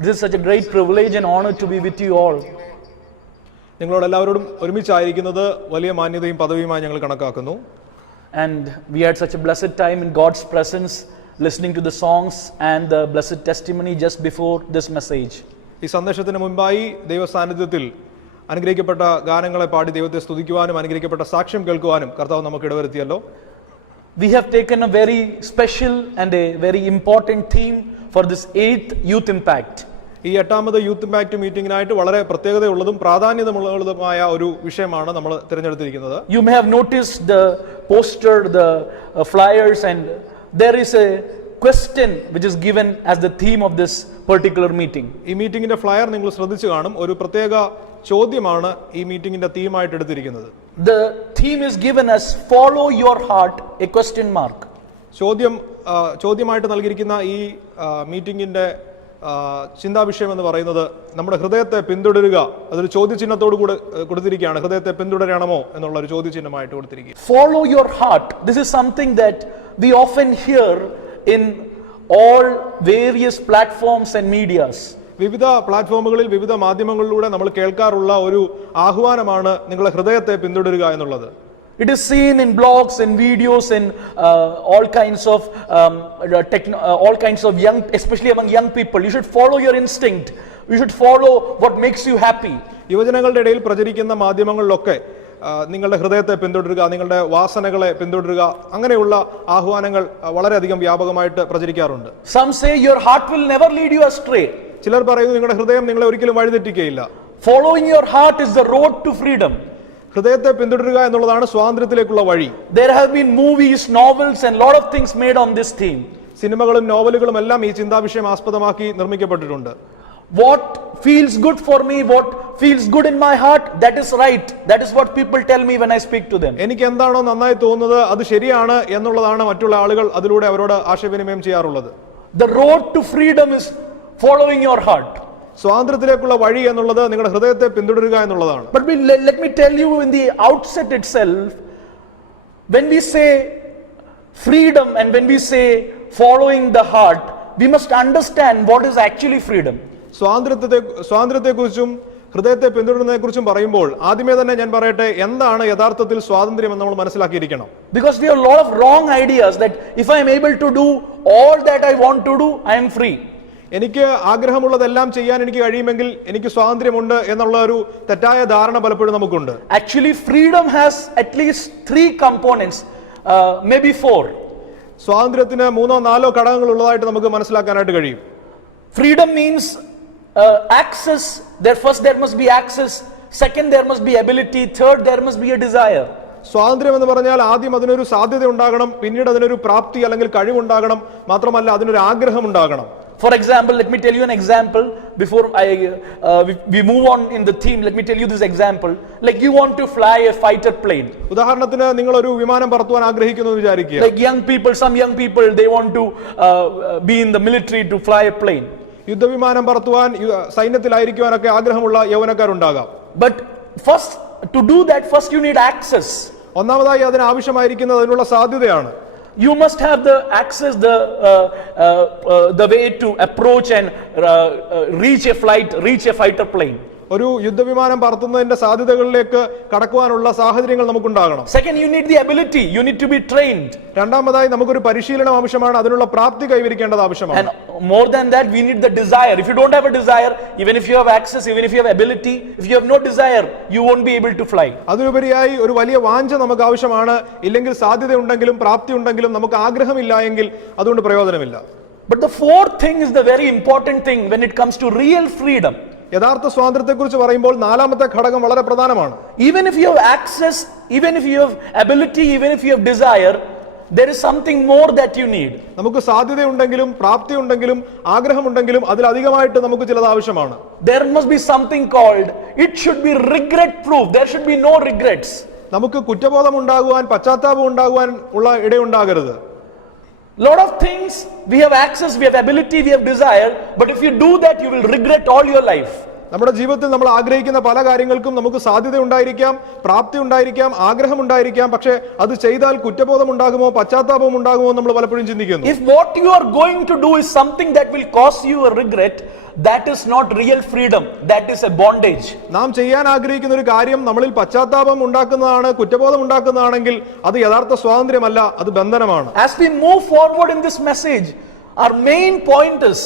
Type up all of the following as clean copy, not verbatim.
This is such a great privilege and honor to be with you all. നിങ്ങളോട് എല്ലാവരോടും ഒരുമിച്ചായിരിക്കുന്നത് വലിയ മാന്യതയും പദവിയുമായി ഞങ്ങൾ കണക്കാക്കുന്നു. And we had such a blessed time in God's presence, listening to the songs and the blessed testimony just before this message. ഈ സന്ദേശത്തിന് മുൻപായി ദൈവസാന്നിധ്യത്തിൽ അനുഗ്രഹിക്കപ്പെട്ട ഗാനങ്ങളെ പാടി ദൈവത്തെ സ്തുതിക്കുവാനും അനുഗ്രഹിക്കപ്പെട്ട സാക്ഷ്യം കേൾക്കുവാനും കർത്താവ് നമുക്ക് ഇടവരുത്തിയല്ലോ. We have taken a very special and a very important theme for this 8th Youth Impact. ഈ 8ാമത് യൂത്ത് ഇമ്പാക്ട് മീറ്റിംഗിനായിട്ട് വളരെ പ്രത്യേകതയുള്ളതും പ്രാധാന്യമുള്ളതുമായ ഒരു വിഷയമാണ് നമ്മൾ തിരഞ്ഞെടുത്തിരിക്കുന്നത്. You may have noticed the poster, the flyers, and there is a question which is given as the theme of this particular meeting. ഈ മീറ്റിംഗിന്റെ flyer നിങ്ങൾ ശ്രദ്ധിച്ചു കാണും. ഒരു പ്രത്യേക ചോദ്യമാണ് ഈ മീറ്റിംഗിന്റെ തീമായിട്ട് എടുത്തിരിക്കുന്നത്. The theme is given as follow your heart, a question mark. ചോദ്യമായിട്ട് നൽകിയിരിക്കുന്ന ഈ മീറ്റിംഗിന്റെ ചിന്താവിഷയം എന്ന് പറയുന്നത് നമ്മുടെ ഹൃദയത്തെ പിന്തുടരുക. അതൊരു ചോദ്യചിഹ്നത്തോട് കൂടെ കൊടുത്തിരിക്കുകയാണ്. ഹൃദയത്തെ പിന്തുടരണമോ എന്നുള്ള ഒരു ചോദ്യചിഹ്നമായിട്ട് കൊടുത്തിരിക്കുക. Follow your heart. This is something that we often hear in all various platforms and medias. വിവിധ പ്ലാറ്റ്ഫോമുകളിൽ വിവിധ മാധ്യമങ്ങളിലൂടെ നമ്മൾ കേൾക്കാറുള്ള ഒരു ആഹ്വാനമാണ് നിങ്ങളുടെ ഹൃദയത്തെ പിന്തുടരുക എന്നുള്ളത്. It is seen in blogs and videos and all kinds of young, especially among young people. You should follow your instinct. You should follow what makes you happy. യുവജനങ്ങളുടെ ഇടയിൽ പ്രചരിക്കുന്ന മാധ്യമങ്ങളിലൊക്കെ നിങ്ങളുടെ ഹൃദയത്തെ പിന്തുടരുക, നിങ്ങളുടെ വാസനകളെ പിന്തുടരുക, അങ്ങനെയുള്ള ആഹ്വാനങ്ങൾ വളരെയധികം വ്യാപകമായിട്ട് പ്രചരിക്കാറുണ്ട്. Some say your heart will never lead you astray. ചിലർ പറയുന്നു നിങ്ങളുടെ ഹൃദയം നിങ്ങളെ ഒരിക്കലും വഴിതെറ്റിക്കുകയില്ല. Following your heart is the road to freedom. ഹൃദയത്തെ പിന്തുടരുക എന്നുള്ളതാണ് സ്വാതന്ത്ര്യത്തിലേക്കുള്ള വഴി. There have been movies, novels and lot of things made on this theme. സിനിമകളും നോവലുകളും എല്ലാം ഈ ചിന്താവിഷയം ആസ്പദമാക്കി നിർമ്മിക്കപ്പെട്ടിട്ടുണ്ട്. What feels good for me, what feels good in my heart, that is right. That is what people tell me when I speak to them. എനിക്ക് എന്താണോ നന്നായി തോന്നുന്നത് അത് ശരിയാണ് എന്നുള്ളതാണ് മറ്റുള്ള ആളുകൾ അതിലൂടെ അവരോട് ആശയവിനിമയം ചെയ്യാറുള്ളത്. The road to freedom is following your heart. സ്വാതന്ത്ര്യത്തിലേക്കുള്ള വഴി എന്നുള്ളത് നിങ്ങളുടെ ഹൃദയത്തെ പിന്തുടരുക എന്നുള്ളതാണ്. But let me tell you in the outset itself, when we say freedom and when we say following the heart, we must understand what is actually freedom. സ്വാതന്ത്ര്യത്തെക്കുറിച്ചും ഹൃദയത്തെ പിന്തുടരുന്നതിനെക്കുറിച്ചും പറയുമ്പോൾ ആദ്യമേ തന്നെ ഞാൻ പറയട്ടെ, എന്താണ് യഥാർത്ഥത്തിൽ സ്വാതന്ത്ര്യം എന്ന് നമ്മൾ മനസ്സിലാക്കിയിരിക്കണം. Because we have a lot of wrong ideas that if I am able to do all that I want to do, I am free. എനിക്ക് ആഗ്രഹമുള്ളതെല്ലാം ചെയ്യാൻ എനിക്ക് കഴിയുമെങ്കിൽ എനിക്ക് സ്വാതന്ത്ര്യമുണ്ട് എന്നുള്ള ഒരു തെറ്റായ ധാരണ പലപ്പോഴും നമുക്കുണ്ട്. Actually, freedom has at least 3 components, maybe 4. സ്വാതന്ത്ര്യത്തിന് 3-4 ഘടകങ്ങൾ ഉള്ളതായിട്ട് നമുക്ക് മനസ്സിലാക്കാനായിട്ട് കഴിയും. Freedom means access. There must be access. Second, there must be ability. Third, there must be a desire. സ്വാതന്ത്ര്യം എന്ന് പറഞ്ഞാൽ ആദ്യം അതിനൊരു സാധ്യത ഉണ്ടാകണം, പിന്നീട് അതിനൊരു പ്രാപ്തി അല്ലെങ്കിൽ കഴിവുണ്ടാകണം, മാത്രമല്ല അതിനൊരു ആഗ്രഹം ഉണ്ടാകണം. For example, let me tell you an example before we move on in the theme. Let me tell you this example. Like you want to fly a fighter plane. ഉദാഹരണത്തിന് നിങ്ങൾ ഒരു വിമാനം പറത്തുവാൻ ആഗ്രഹിക്കുന്നു എന്ന് വിചാരിക്കുക. Like some young people, they want to be in the military to fly a plane. യുദ്ധവിമാനം പറത്തുവാൻ സൈന്യത്തിലായിരിക്കുവാനൊക്കെ ആഗ്രഹമുള്ള യൗവനക്കാരുണ്ടാകാം. But first, to do that, first you need access. ഒന്നാമതായി അതിന് ആവശ്യമായിരിക്കുന്നത് അതിനുള്ള സാധ്യതയാണ്. You must have the access, the way to approach and reach a fighter plane. ഒരു യുദ്ധവിമാനം പറത്തുന്നതിന്റെ സാധ്യതകളിലേക്ക് കടക്കുവാനുള്ള സാഹചര്യങ്ങൾ നമുക്കുണ്ടാകണം. Second, you need the ability. You need to be trained. രണ്ടാമതായി നമുക്കൊരു പരിശീലനം ആവശ്യമാണ്, അതിനുള്ള പ്രാപ്തി കൈവരിക്കേണ്ടത് ആവശ്യമാണ്. And more than that, we need the desire. If you don't have a desire, even if you have access, even if you have ability, if you have no desire, you won't be able to fly. അതിനുപരിയായി ഒരു വലിയ വാഞ്ച നമുക്ക് ആവശ്യമാണ്. ഇല്ലെങ്കിൽ സാധ്യത ഉണ്ടെങ്കിലും പ്രാപ്തി ഉണ്ടെങ്കിലും നമുക്ക് ആഗ്രഹമില്ല എങ്കിൽ അതുകൊണ്ട് പ്രയോജനമില്ല. But the fourth thing is the very important thing when it comes to real freedom. യഥാർത്ഥ സ്വാതന്ത്ര്യത്തെക്കുറിച്ച് പറയുമ്പോൾ നാലാമത്തെ ഘടകം വളരെ പ്രധാനമാണ്. Even if you have access, even if you have ability, even if you have desire, there is something more that you need. നമുക്ക് സാധ്യതയുണ്ടെങ്കിലും പ്രാപ്തി ഉണ്ടെങ്കിലും ആഗ്രഹമുണ്ടെങ്കിലും അതിലധികമായിട്ട് നമുക്ക് ചിലത് ആവശ്യമാണ്. There must be something called, it should be regret proof. There should be no regrets. നമുക്ക് കുറ്റബോധം ഉണ്ടാകുവാൻ പശ്ചാത്താപം ഉണ്ടാകുവാൻ ഉള്ള ഇടയുണ്ടാകരുത്. Lot of things, we have access, we have ability, we have desire, but if you do that, you will regret all your life. നമ്മുടെ ജീവിതത്തിൽ നമ്മൾ ആഗ്രഹിക്കുന്ന പല കാര്യങ്ങൾക്കും നമുക്ക് സാധ്യത ഉണ്ടായിരിക്കാം, പ്രാപ്തി ഉണ്ടായിരിക്കാം, ആഗ്രഹം ഉണ്ടായിരിക്കാം. പക്ഷേ അത് ചെയ്താൽ കുറ്റബോധം ഉണ്ടാകുമോ, പശ്ചാത്താപം ഉണ്ടാകുമോ നമ്മൾ പലപ്പോഴും ചിന്തിക്കുന്നു. If what you are going to do is something that will cause you a regret, that is not real freedom, that is a bondage. നാം ചെയ്യാൻ ആഗ്രഹിക്കുന്ന ഒരു കാര്യം നമ്മളിൽ പശ്ചാത്താപം ഉണ്ടാക്കുന്നതാണ്, കുറ്റബോധം ഉണ്ടാക്കുന്നതാണെങ്കിൽ അത് യഥാർത്ഥ സ്വാതന്ത്ര്യമല്ല, അത് ബന്ധനമാണ്. As we move forward in this message, our main point is,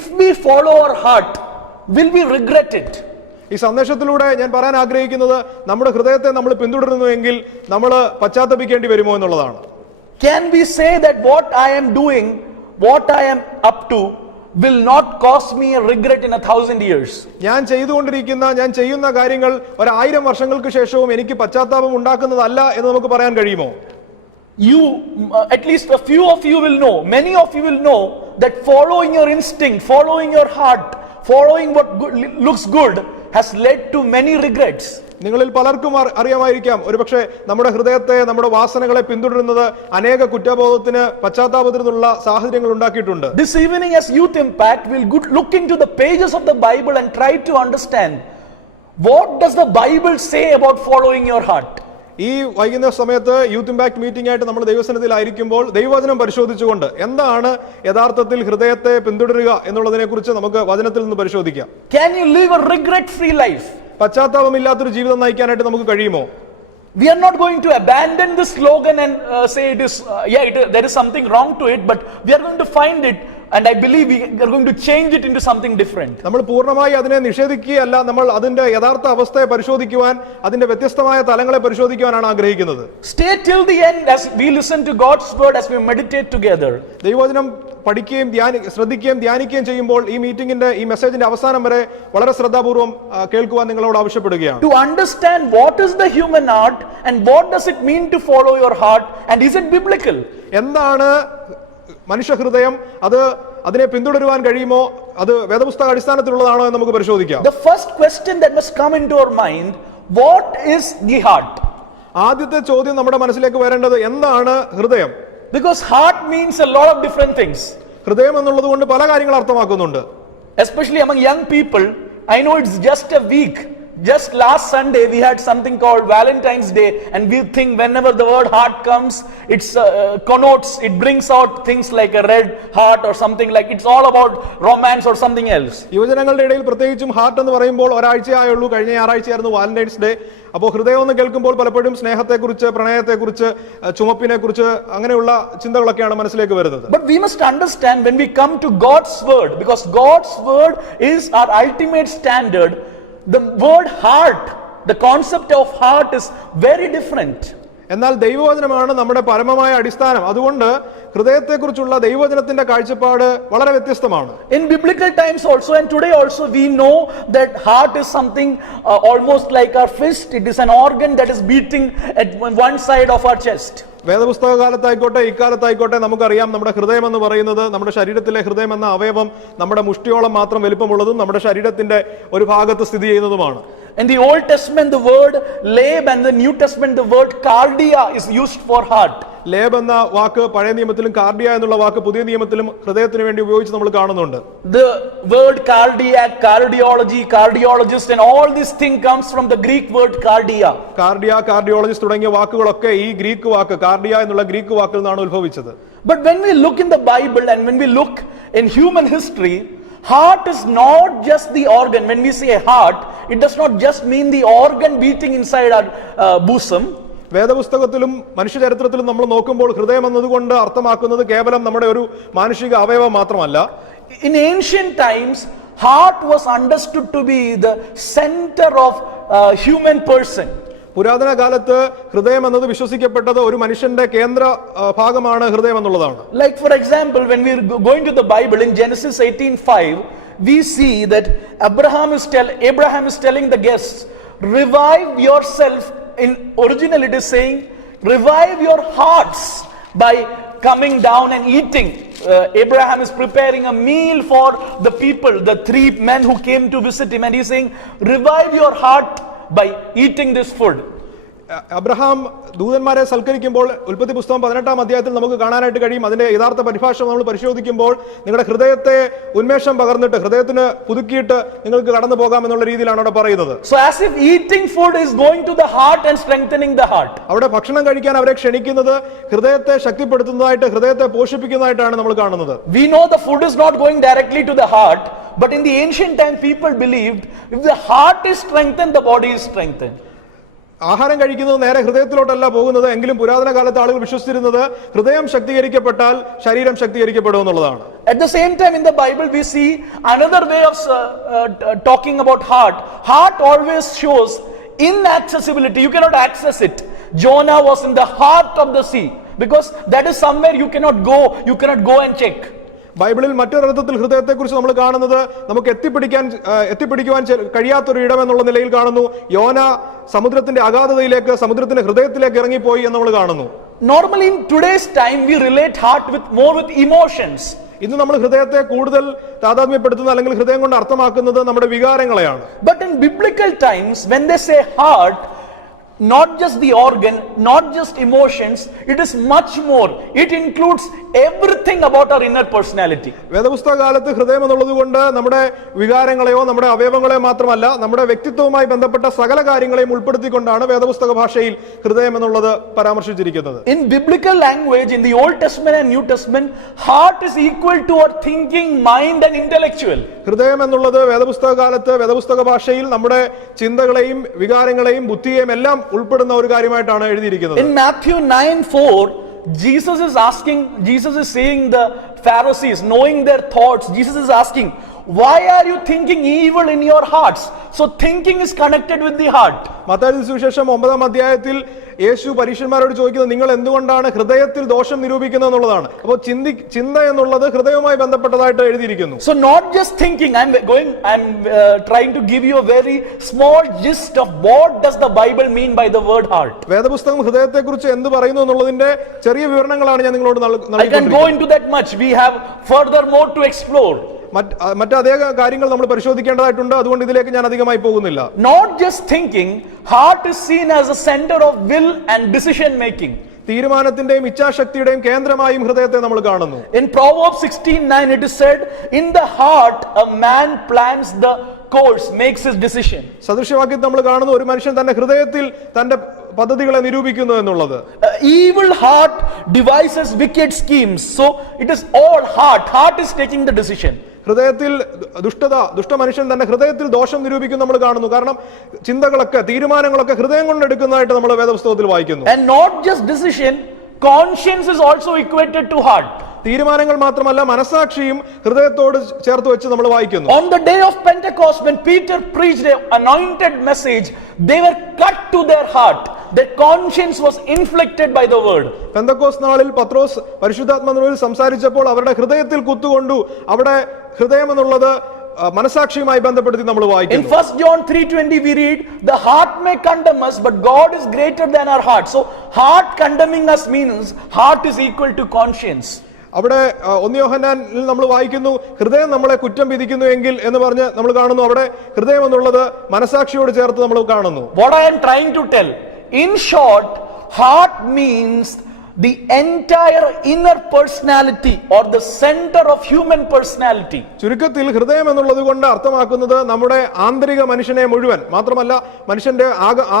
if we follow our heart, will we regret it? ഈ സന്ദേശത്തിലൂടെ ഞാൻ പറയാൻ ആഗ്രഹിക്കുന്നത് നമ്മുടെ ഹൃദയത്തെ നമ്മൾ പിന്തുടരുന്നുവെങ്കിൽ നമ്മൾ പശ്ചാത്തപിക്കേണ്ടി വരുമോ എന്നുള്ളതാണ്. Can we say that what I am doing, what I am up to, will not cause me a regret in 1,000 years? ഞാൻ ചെയ്യുന്ന കാര്യങ്ങൾ 1000 വർഷങ്ങൾക്ക് ശേഷവും എനിക്ക് പശ്ചാത്താപം ഉണ്ടാക്കുന്നതല്ല എന്ന് നമുക്ക് പറയാൻ കഴിയുമോ? You, at least a few of you will know, many of you will know that following your instinct, following your heart, following what looks good has led to many regrets. നിങ്ങളിൽ പലർക്കും അറിയാമായിരിക്കാം, ഒരുപക്ഷെ നമ്മുടെ ഹൃദയത്തെ, നമ്മുടെ വാസനകളെ പിന്തുടരുന്നത് അനേക കുറ്റബോധത്തിന്, പശ്ചാത്താപത്തിനുള്ള സാഹചര്യങ്ങൾ ഉണ്ടാക്കിയിട്ടുണ്ട്. This evening as Youth Impact, we'll look into the pages of the Bible and try to understand what does the Bible say about following your heart. ഈ വൈകുന്നേര സമയത്ത് യൂത്ത് ഇമ്പാക്ട് മീറ്റിംഗ് ആയിട്ട് നമ്മൾ ദൈവസന്നിധിയിലായിരിക്കുമ്പോൾ ദൈവവചനം പരിശോധിച്ചുകൊണ്ട് എന്താണ് യഥാർത്ഥത്തിൽ ഹൃദയത്തെ പിന്തുടരുക എന്നുള്ളതിനെ കുറിച്ച് നമുക്ക് വചനത്തിൽ നിന്ന് പരിശോധിക്കാം. Can you live a regret-free life? പശ്ചാത്താപമില്ലാത്തൊരു ജീവിതം നയിക്കാനായിട്ട് നമുക്ക് കഴിയുമോ? We are not going to abandon this slogan and say it is, there is something wrong to it, but we are going to find it, and I believe we are going to change it into something different. നമ്മൾ പൂർണ്ണമായി അതിനെ നിഷേധിക്കുകയല്ല, നമ്മൾ അതിന്റെ യഥാർത്ഥ അവസ്ഥയെ പരിശോധിക്കുവാൻ, അതിന്റെ വ്യത്യസ്തമായ തലങ്ങളെ പരിശോധിക്കുവാനാണ് ആഗ്രഹിക്കുന്നത്. Stay till the end as we listen to God's word, as we meditate together. ദൈവവചനം പഠിക്കുകയും ശ്രദ്ധിക്കുകയും ധ്യാനിക്കുകയും ചെയ്യുമ്പോൾ ഈ മീറ്റിംഗിന്റെ, ഈ മെസ്സേജിന്റെ അവസാനം വരെ വളരെ ശ്രദ്ധാപൂർവം കേൾക്കുവാൻ നിങ്ങളോട് ആവശ്യപ്പെടുകയാണ്. To understand what is the human heart and what does it mean to follow your heart, and is it biblical? എന്താണ് മനുഷ്യ ഹൃദയം, അതിനെ പിന്തുടരുവാൻ കഴിയുമോ, അത് വേദപുസ്തക അടിസ്ഥാനത്തിലുള്ളതാണോ എന്ന് നമുക്ക് പരിശോധിക്കാം. The first question that must come into our mind, what is the heart? ആദ്യത്തെ ചോദ്യം നമ്മുടെ മനസ്സിലേക്ക് വരേണ്ടത് എന്താണ് ഹൃദയം? Because heart means a lot of different things. ഹൃദയം എന്നുള്ളത് കൊണ്ട് പല കാര്യങ്ങൾ അർത്ഥമാക്കുന്നുണ്ട്. Especially among young people, I know it's just a week. Just last Sunday we had something called Valentine's Day, and we think whenever the word heart comes, it's connotes, it brings out things like a red heart or something, like it's all about romance or something else. യുവജനങ്ങളുടെ ഇടയിൽ പ്രത്യേകിച്ചും heart എന്ന് പറയുമ്പോൾ ഒരാഴ്ചയായുള്ളൂ, കഴിഞ്ഞ ഞായറാഴ്ചയായിരുന്നു Valentine's day. അപ്പോൾ ഹൃദയം എന്ന് കേൾക്കുമ്പോൾ പലപ്പോഴും സ്നേഹത്തെക്കുറിച്ച്, പ്രണയത്തെക്കുറിച്ച്, ചുമപ്പിനെക്കുറിച്ച് അങ്ങനെയുള്ള ചിന്തകളൊക്കെയാണ് മനസ്സിലേക്ക് വരുന്നത്. But we must understand when we come to God's word, because God's word is our ultimate standard. The word heart, the concept of heart is very different. എന്നാൽ ദൈവവചനമാണ് നമ്മുടെ പരമമായ അടിസ്ഥാനം. അതുകൊണ്ട് ഹൃദയത്തെക്കുറിച്ചുള്ള ദൈവവചനത്തിന്റെ കാഴ്ചപ്പാട് വളരെ വ്യത്യസ്തമാണ്. In biblical times also, and today also, we know that heart is something almost like our fist. It is an organ that is beating at one side of our chest. വേദപുസ്തക കാലത്തായിക്കോട്ടെ ഇക്കാലത്തായിക്കോട്ടെ നമുക്കറിയാം, നമ്മുടെ ഹൃദയം എന്ന് പറയുന്നത്, നമ്മുടെ ശരീരത്തിലെ ഹൃദയം എന്ന അവയവം നമ്മുടെ മുഷ്ടിയോളം മാത്രം വലിപ്പമുള്ളതും നമ്മുടെ ശരീരത്തിന്റെ ഒരു ഭാഗത്ത് സ്ഥിതി ചെയ്യുന്നതുമാണ്. In the Old Testament, the word lab, and the New Testament, the word cardia is used for heart. Lab എന്ന വാക്ക് പഴയ നിയമത്തിലും കാർഡിയ എന്നുള്ള വാക്ക് പുതിയ നിയമത്തിലും ഹൃദയത്തിന് വേണ്ടി ഉപയോഗിച്ച് നമ്മൾ കാണുന്നുണ്ട്. The word cardiac, cardiology, cardiologist, and all this thing comes from the Greek word cardia. Cardia, cardiologist തുടങ്ങിയ വാക്കുകളൊക്കെ ഈ ഗ്രീക്ക് വാക്ക് കാർഡിയ എന്നുള്ള ഗ്രീക്ക് വാക്കിൽ നിന്നാണ് ഉത്ഭവിച്ചത്. But when we look in the Bible and when we look in human history, heart is not just the organ. When we say heart, it does not just mean the organ beating inside our bosom. വേദപുസ്തകത്തിലും മനുഷ്യചരിത്രത്തിലും നമ്മൾ നോക്കുമ്പോൾ ഹൃദയം എന്നതുകൊണ്ട് അർത്ഥമാക്കുന്നത് കേവലം നമ്മുടെ ഒരു മാനുഷിക അവയവം മാത്രമല്ല. In ancient times, heart was understood to be the center of human person. പുരാതന കാലത്ത് ഹൃദയം എന്നത് വിശ്വസിക്കപ്പെട്ടത് ഒരു മനുഷ്യന്റെ കേന്ദ്ര ഭാഗമാണ് ഹൃദയം എന്നുള്ളതാണ്. Like for example, when we are going to the Bible in Genesis 18:5, we see that Abraham is telling the guests, revive yourself. In original it is saying, revive your hearts by coming down and eating. Abraham is preparing a meal for the people, the 3 men who came to visit him, and he's saying, revive your heart by eating this food. Abraham ദൂതന്മാരെ സൽക്കരിക്കുമ്പോൾ ഉൽപ്പത്തി പുസ്തകം 18-ാം അധ്യായത്തിൽ നമുക്ക് കാണാനായിട്ട് കഴിയും. അതിന്റെ യഥാർത്ഥ പരിഭാഷ നമ്മൾ പരിശോധിക്കുമ്പോൾ നിങ്ങളുടെ ഹൃദയത്തെ ഉന്മേഷം പകർന്നിട്ട് ഹൃദയത്തിന് പുതുക്കിയിട്ട് നിങ്ങൾക്ക് കടന്നു പോകാം എന്നുള്ള രീതിയിലാണ് അവിടെ പറയുന്നത്. So as if eating food is going to the heart and strengthening the heart. അവിടെ ഭക്ഷണം കഴിക്കാൻ അവരെ ക്ഷണിക്കുന്നത് ഹൃദയത്തെ ശക്തിപ്പെടുത്തുന്നതായിട്ട് ഹൃദയത്തെ പോഷിപ്പിക്കുന്നതായിട്ടാണ് നമ്മൾ കാണുന്നത്. We know the food is not going directly to the heart, but in the ancient time people believed if the heart is strengthened, the body is strengthened. ആഹാരം കഴിക്കുന്നത് നേരെ ഹൃദയത്തിലോട്ടല്ല പോകുന്നത്. എങ്കിലും പുരാതന കാലത്ത് ആളുകൾ വിശ്വസിച്ചിരുന്നത് ഹൃദയം ശക്തീകരിക്കപ്പെട്ടാൽ ശരീരം ശക്തീകരിക്കപ്പെടും എന്നുള്ളതാണ്. At the same time in the Bible we see another way of talking about heart. Heart always shows inaccessibility. You cannot access it. Jonah was in the heart of the sea because that is somewhere you cannot go and check. ബൈബിളിൽ മറ്റൊരർത്ഥത്തിൽ ഹൃദയത്തെക്കുറിച്ച് നമ്മൾ കാണുന്നത് നമുക്ക് എത്തിപ്പിടിക്കുവാൻ കഴിയാത്തൊരു ഇടം എന്നുള്ള നിലയിൽ കാണുന്നു. യോന സമുദ്രത്തിന്റെ അഗാധതയിലേക്ക് സമുദ്രത്തിന്റെ ഹൃദയത്തിലേക്ക് ഇറങ്ങിപ്പോയി എന്ന് നമ്മൾ കാണുന്നു. Normally in today's time we relate heart more with emotions. ഇന്ന് നമ്മൾ ഹൃദയത്തെ കൂടുതൽ താതാത്മ്യപ്പെടുത്തുന്ന അല്ലെങ്കിൽ ഹൃദയം കൊണ്ട് അർത്ഥമാക്കുന്നത് നമ്മുടെ വികാരങ്ങളെയാണ്. But in biblical times when they say heart, not just the organ, not just emotions, it is much more. It includes everything about our inner personality. വേദപുസ്തക കാലത്ത് ഹൃദയം എന്നുള്ളത് കൊണ്ട് നമ്മുടെ വികാരങ്ങളെയോ നമ്മുടെ അവയവങ്ങളെയോ മാത്രമല്ല നമ്മുടെ വ്യക്തിത്വവുമായി ബന്ധപ്പെട്ട സകല കാര്യങ്ങളെയും ഉൾപ്പെടുത്തിക്കൊണ്ടാണ് വേദപുസ്തക ഭാഷയിൽ ഹൃദയം എന്നുള്ളത് പരാമർശിച്ചിരിക്കുന്നത്. In biblical language, in the Old Testament and New Testament, heart is equal to our thinking, mind and intellectual. ഹൃദയം എന്നുള്ളത് വേദപുസ്തക കാലത്ത് വേദപുസ്തക ഭാഷയിൽ നമ്മുടെ ചിന്തകളെയും വികാരങ്ങളെയും ബുദ്ധിയെയും എല്ലാം ഉൾപ്പെടുന്ന ഒരു കാര്യമായിട്ടാണ് എഴുതിയിരിക്കുന്നത്. In Matthew 9:4, Jesus is saying the Pharisees, knowing their thoughts, Jesus is asking, why are you thinking evil in your hearts? So thinking is connected with the heart. Mathai സുവിശേഷം 9-ാം അധ്യായത്തിൽ യേശു പരീശന്മാരോട് ചോദിക്കുന്നത് നിങ്ങൾ എന്തുകൊണ്ടാണ് ഹൃദയത്തിൽ ദോഷം നിരൂപിക്കുന്നത് എന്നുള്ളതാണ്. അപ്പോൾ ചിന്ത എന്നുള്ളത് ഹൃദയവുമായി ബന്ധപ്പെട്ടതായിട്ട് എഴുതിയിരിക്കുന്നു. So not just thinking, I'm trying to give you a very small gist of what does the Bible mean by the word heart. വേദപുസ്തകം ഹൃദയത്തെക്കുറിച്ച് എന്ത് പറയുന്നു എന്നുള്ളതിന്റെ ചെറിയ വിവരണങ്ങളാണ് ഞാൻ നിങ്ങളോട് നൽകുന്നത്. I can go into that much. We have further more to explore. മറ്റതേ കാര്യങ്ങൾ നമ്മൾ പരിശോധിക്കേണ്ടതായിട്ടുണ്ട്. അതുകൊണ്ട് ഇതിലേക്ക് ഞാൻ അധികമായി പോകുന്നില്ല. Not just thinking, heart is seen as a center of will and decision making. തീരുമാനത്തിന്റെയും ഇച്ഛാശക്തിയുടെയും കേന്ദ്രമായും ഹൃദയത്തെ നമ്മൾ കാണുന്നു. In Proverbs 16:9 it is said, in the heart a man plans the course, makes his decision. സദൃശവാക്യത്തിൽ നമ്മൾ കാണുന്നു ഒരു മനുഷ്യൻ തന്റെ ഹൃദയത്തിൽ തന്റെ പദ്ധതികളെ നിരൂപിക്കുന്നു എന്നുള്ളത്. Evil heart devises wicked schemes. So it is all heart is taking the decision. ഹൃദയത്തിൽ ദുഷ്ട മനുഷ്യൻ തന്റെ ഹൃദയത്തിൽ ദോഷം നിരൂപിക്കും നമ്മൾ കാണുന്നു. കാരണം ചിന്തകളൊക്കെ തീരുമാനങ്ങളൊക്കെ ഹൃദയം കൊണ്ട് എടുക്കുന്നതായിട്ട് നമ്മൾ വേദപുസ്തകത്തിൽ വായിക്കുന്നു. And not just decision, conscience is also equated to heart. തീരുമാനങ്ങൾ മാത്രമല്ല മനസാക്ഷിയും ഹൃദയത്തോട് ചേർത്ത് വെച്ച് നമ്മൾ വായിക്കുന്നു. On the day of Pentecost, when Peter preached an anointed message, they were cut to their heart. Their conscience was inflicted by the word. Pentecost നാളിൽ പത്രോസ് പരിശുദ്ധാത്മാവിൽ സംസാരിച്ചപ്പോൾ അവരുടെ ഹൃദയത്തിൽ കുത്തുകൊണ്ടു. അവിടെ ഹൃദയം എന്നുള്ളത് മനസാക്ഷിയുമായി ബന്ധപ്പെടുത്തി നമ്മൾ വായിക്കുന്നു. In 1 John 3:20 we read, the heart may condemn us, but God is greater than our heart. So heart condemning us means heart is equal to conscience. അവിടെ 1 യോഹന്നാനിൽ നമ്മൾ വായിക്കുന്നു ഹൃദയം നമ്മളെ കുറ്റം വിധിക്കുന്നു എങ്കിൽ എന്ന് പറഞ്ഞ് നമ്മൾ കാണുന്നു. അവിടെ ഹൃദയം എന്നുള്ളത് മനസാക്ഷിയോട് ചേർത്ത് നമ്മൾ കാണുന്നു. What I am trying to tell, in short, heart means the entire inner personality or the center of human personality. ചുരുക്കത്തിൽ ഹൃദയം എന്നുള്ളത് കൊണ്ട് അർത്ഥമാക്കുന്നത് നമ്മുടെ ആന്തരിക മനുഷ്യനെ മുഴുവൻ മാത്രമല്ല മനുഷ്യന്റെ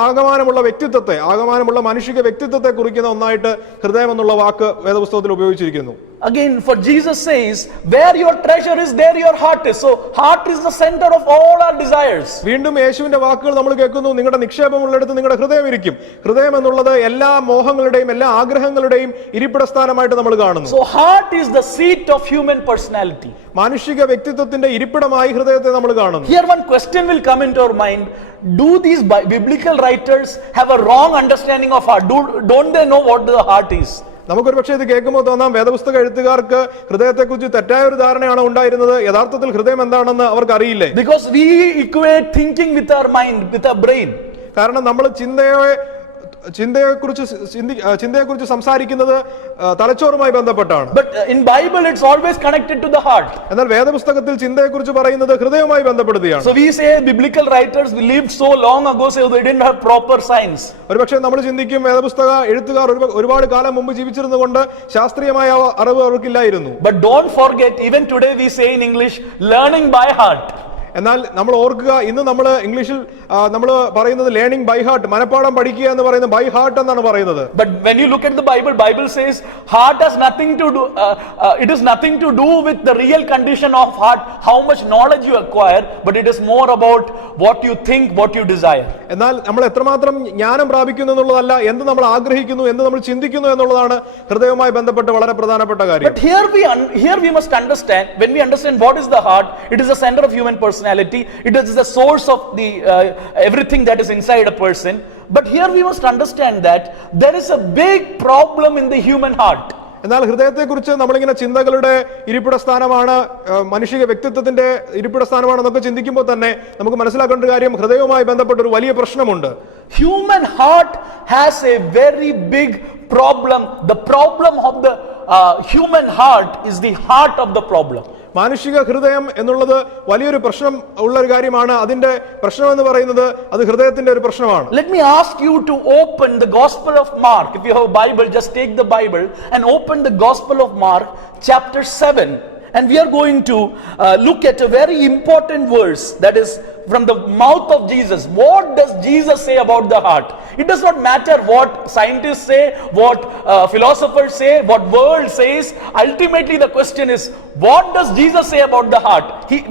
ആകമാനമുള്ള വ്യക്തിത്വത്തെ ആകമാനമുള്ള മാനുഷിക വ്യക്തിത്വത്തെ കുറിക്കുന്ന ഒന്നായിട്ട് ഹൃദയം എന്നുള്ള വാക്ക് വേദപുസ്തകത്തിൽ ഉപയോഗിച്ചിരിക്കുന്നു. Again, for Jesus says, where your treasure is, there your heart is. So heart is the center of all our desires. വീണ്ടും യേശുവിന്റെ വാക്കുകൾ നമ്മൾ കേൾക്കുന്നു, നിങ്ങളുടെ നിക്ഷേപമുള്ളിടത്ത് നിങ്ങളുടെ ഹൃദയം ഇരിക്കും. ഹൃദയം എന്നുള്ളത് എല്ലാ മോഹങ്ങളുടെയും എല്ലാ ആഗ്രഹങ്ങളുടെയും ഇരിപ്പിട സ്ഥാനമായിട്ട് നമ്മൾ കാണുന്നു. So heart is the seat of human personality. മാനുഷിക വ്യക്തിത്വത്തിന്റെ ഇരിപ്പിടമായി ഹൃദയത്തെ നമ്മൾ കാണുന്നു. Here one question will come into our mind. Do these biblical writers have a wrong understanding of heart? Don't they know what the heart is? നമുക്കൊരു പക്ഷേ ഇത് കേൾക്കുമ്പോൾ തോന്നാം വേദപുസ്തക എഴുത്തുകാർക്ക് ഹൃദയത്തെക്കുറിച്ച് തെറ്റായ ഒരു ധാരണയാണ് ഉണ്ടായിരുന്നത്. യഥാർത്ഥത്തിൽ ഹൃദയം എന്താണെന്ന് അവർക്ക് അറിയില്ലേ? Because we equate thinking with our mind, with our brain. കാരണം നമ്മൾ ചിന്തയെക്കുറിച്ച് സംസാരിക്കുന്നത് തലച്ചോറുമായി ബന്ധപ്പെട്ടാണ്. But in Bible it's always connected to the heart. എന്നാൽ വേദപുസ്തകത്തിൽ ചിന്തയെക്കുറിച്ച് പറയുന്നത് ഹൃദയവുമായി ബന്ധപ്പെടുകയാണ്. So we say biblical writers lived so long ago, so they didn't have proper science. ഒരുപക്ഷെ നമ്മൾ ചിന്തിക്കും വേദപുസ്തക എഴുത്തുകാർ ഒരുപാട് കാലം മുമ്പ് ജീവിച്ചിരുന്നുകൊണ്ട് ശാസ്ത്രീയമായ അറിവ് അവർക്കില്ലായിരുന്നു. But don't forget, even today we say in English, learning by heart. എന്നാൽ നമ്മൾ ഓർക്കുക, ഇന്ന് നമ്മൾ ഇംഗ്ലീഷിൽ നമ്മൾ പറയുന്നത് ലേണിംഗ് ബൈ ഹാർട്ട്, മനപ്പാഠം പഠിക്കുക എന്ന് പറയുന്നത് ബൈ ഹാർട്ട് എന്നാണ് പറയുന്നത്. But when you look at the Bible says heart has nothing to do, it is nothing to do with the real condition of heart, how much knowledge you acquire, but it is more about what you think, what you desire. എന്നാൽ നമ്മൾ എത്രമാത്രം ജ്ഞാനം പ്രാപിക്കുന്നു എന്നുള്ളതല്ല, എന്ത് നമ്മൾ ആഗ്രഹിക്കുന്നു, എന്ത് നമ്മൾ ചിന്തിക്കുന്നു എന്നുള്ളതാണ് ഹൃദയവുമായി ബന്ധപ്പെട്ട് വളരെ പ്രധാനപ്പെട്ട കാര്യം. But here we must understand, when we understand what is the heart, it is the center of human personality. It is the source of the everything that is inside a person. But here we must understand that there is a big problem in the human heart. എന്നാൽ ഹൃദയത്തെക്കുറിച്ച് നമ്മളിങ്ങനെ ചിന്തകളുടെ ഇരിപ്പിട സ്ഥാനമാണ്, മനുഷ്യ വ്യക്തിത്വത്തിന്റെ ഇരിപ്പിട സ്ഥാനമാണെന്നൊക്കെ ചിന്തിക്കുമ്പോൾ തന്നെ നമുക്ക് മനസ്സിലാക്കേണ്ട കാര്യം, ഹൃദയവുമായി ബന്ധപ്പെട്ട ഒരു വലിയ പ്രശ്നമുണ്ട്. Human heart has a very big problem. The problem of the human heart is the heart of the problem. മാനുഷിക ഹൃദയം എന്നുള്ളത് വലിയൊരു പ്രശ്നം ഉള്ള ഒരു കാര്യമാണ്. അതിന്റെ പ്രശ്നം എന്ന് പറയുന്നത് അത് ഹൃദയത്തിന്റെ ഒരു പ്രശ്നമാണ്. Let me ask you to open the Gospel of Mark. If you have a Bible, just take the Bible and open the Gospel of Mark, chapter 7. And we are going to look at a very important verse that is from the mouth of Jesus. What does Jesus say about the heart? It does not matter what scientists say, what philosophers say, what world says. Ultimately the question is, what does Jesus say about the heart?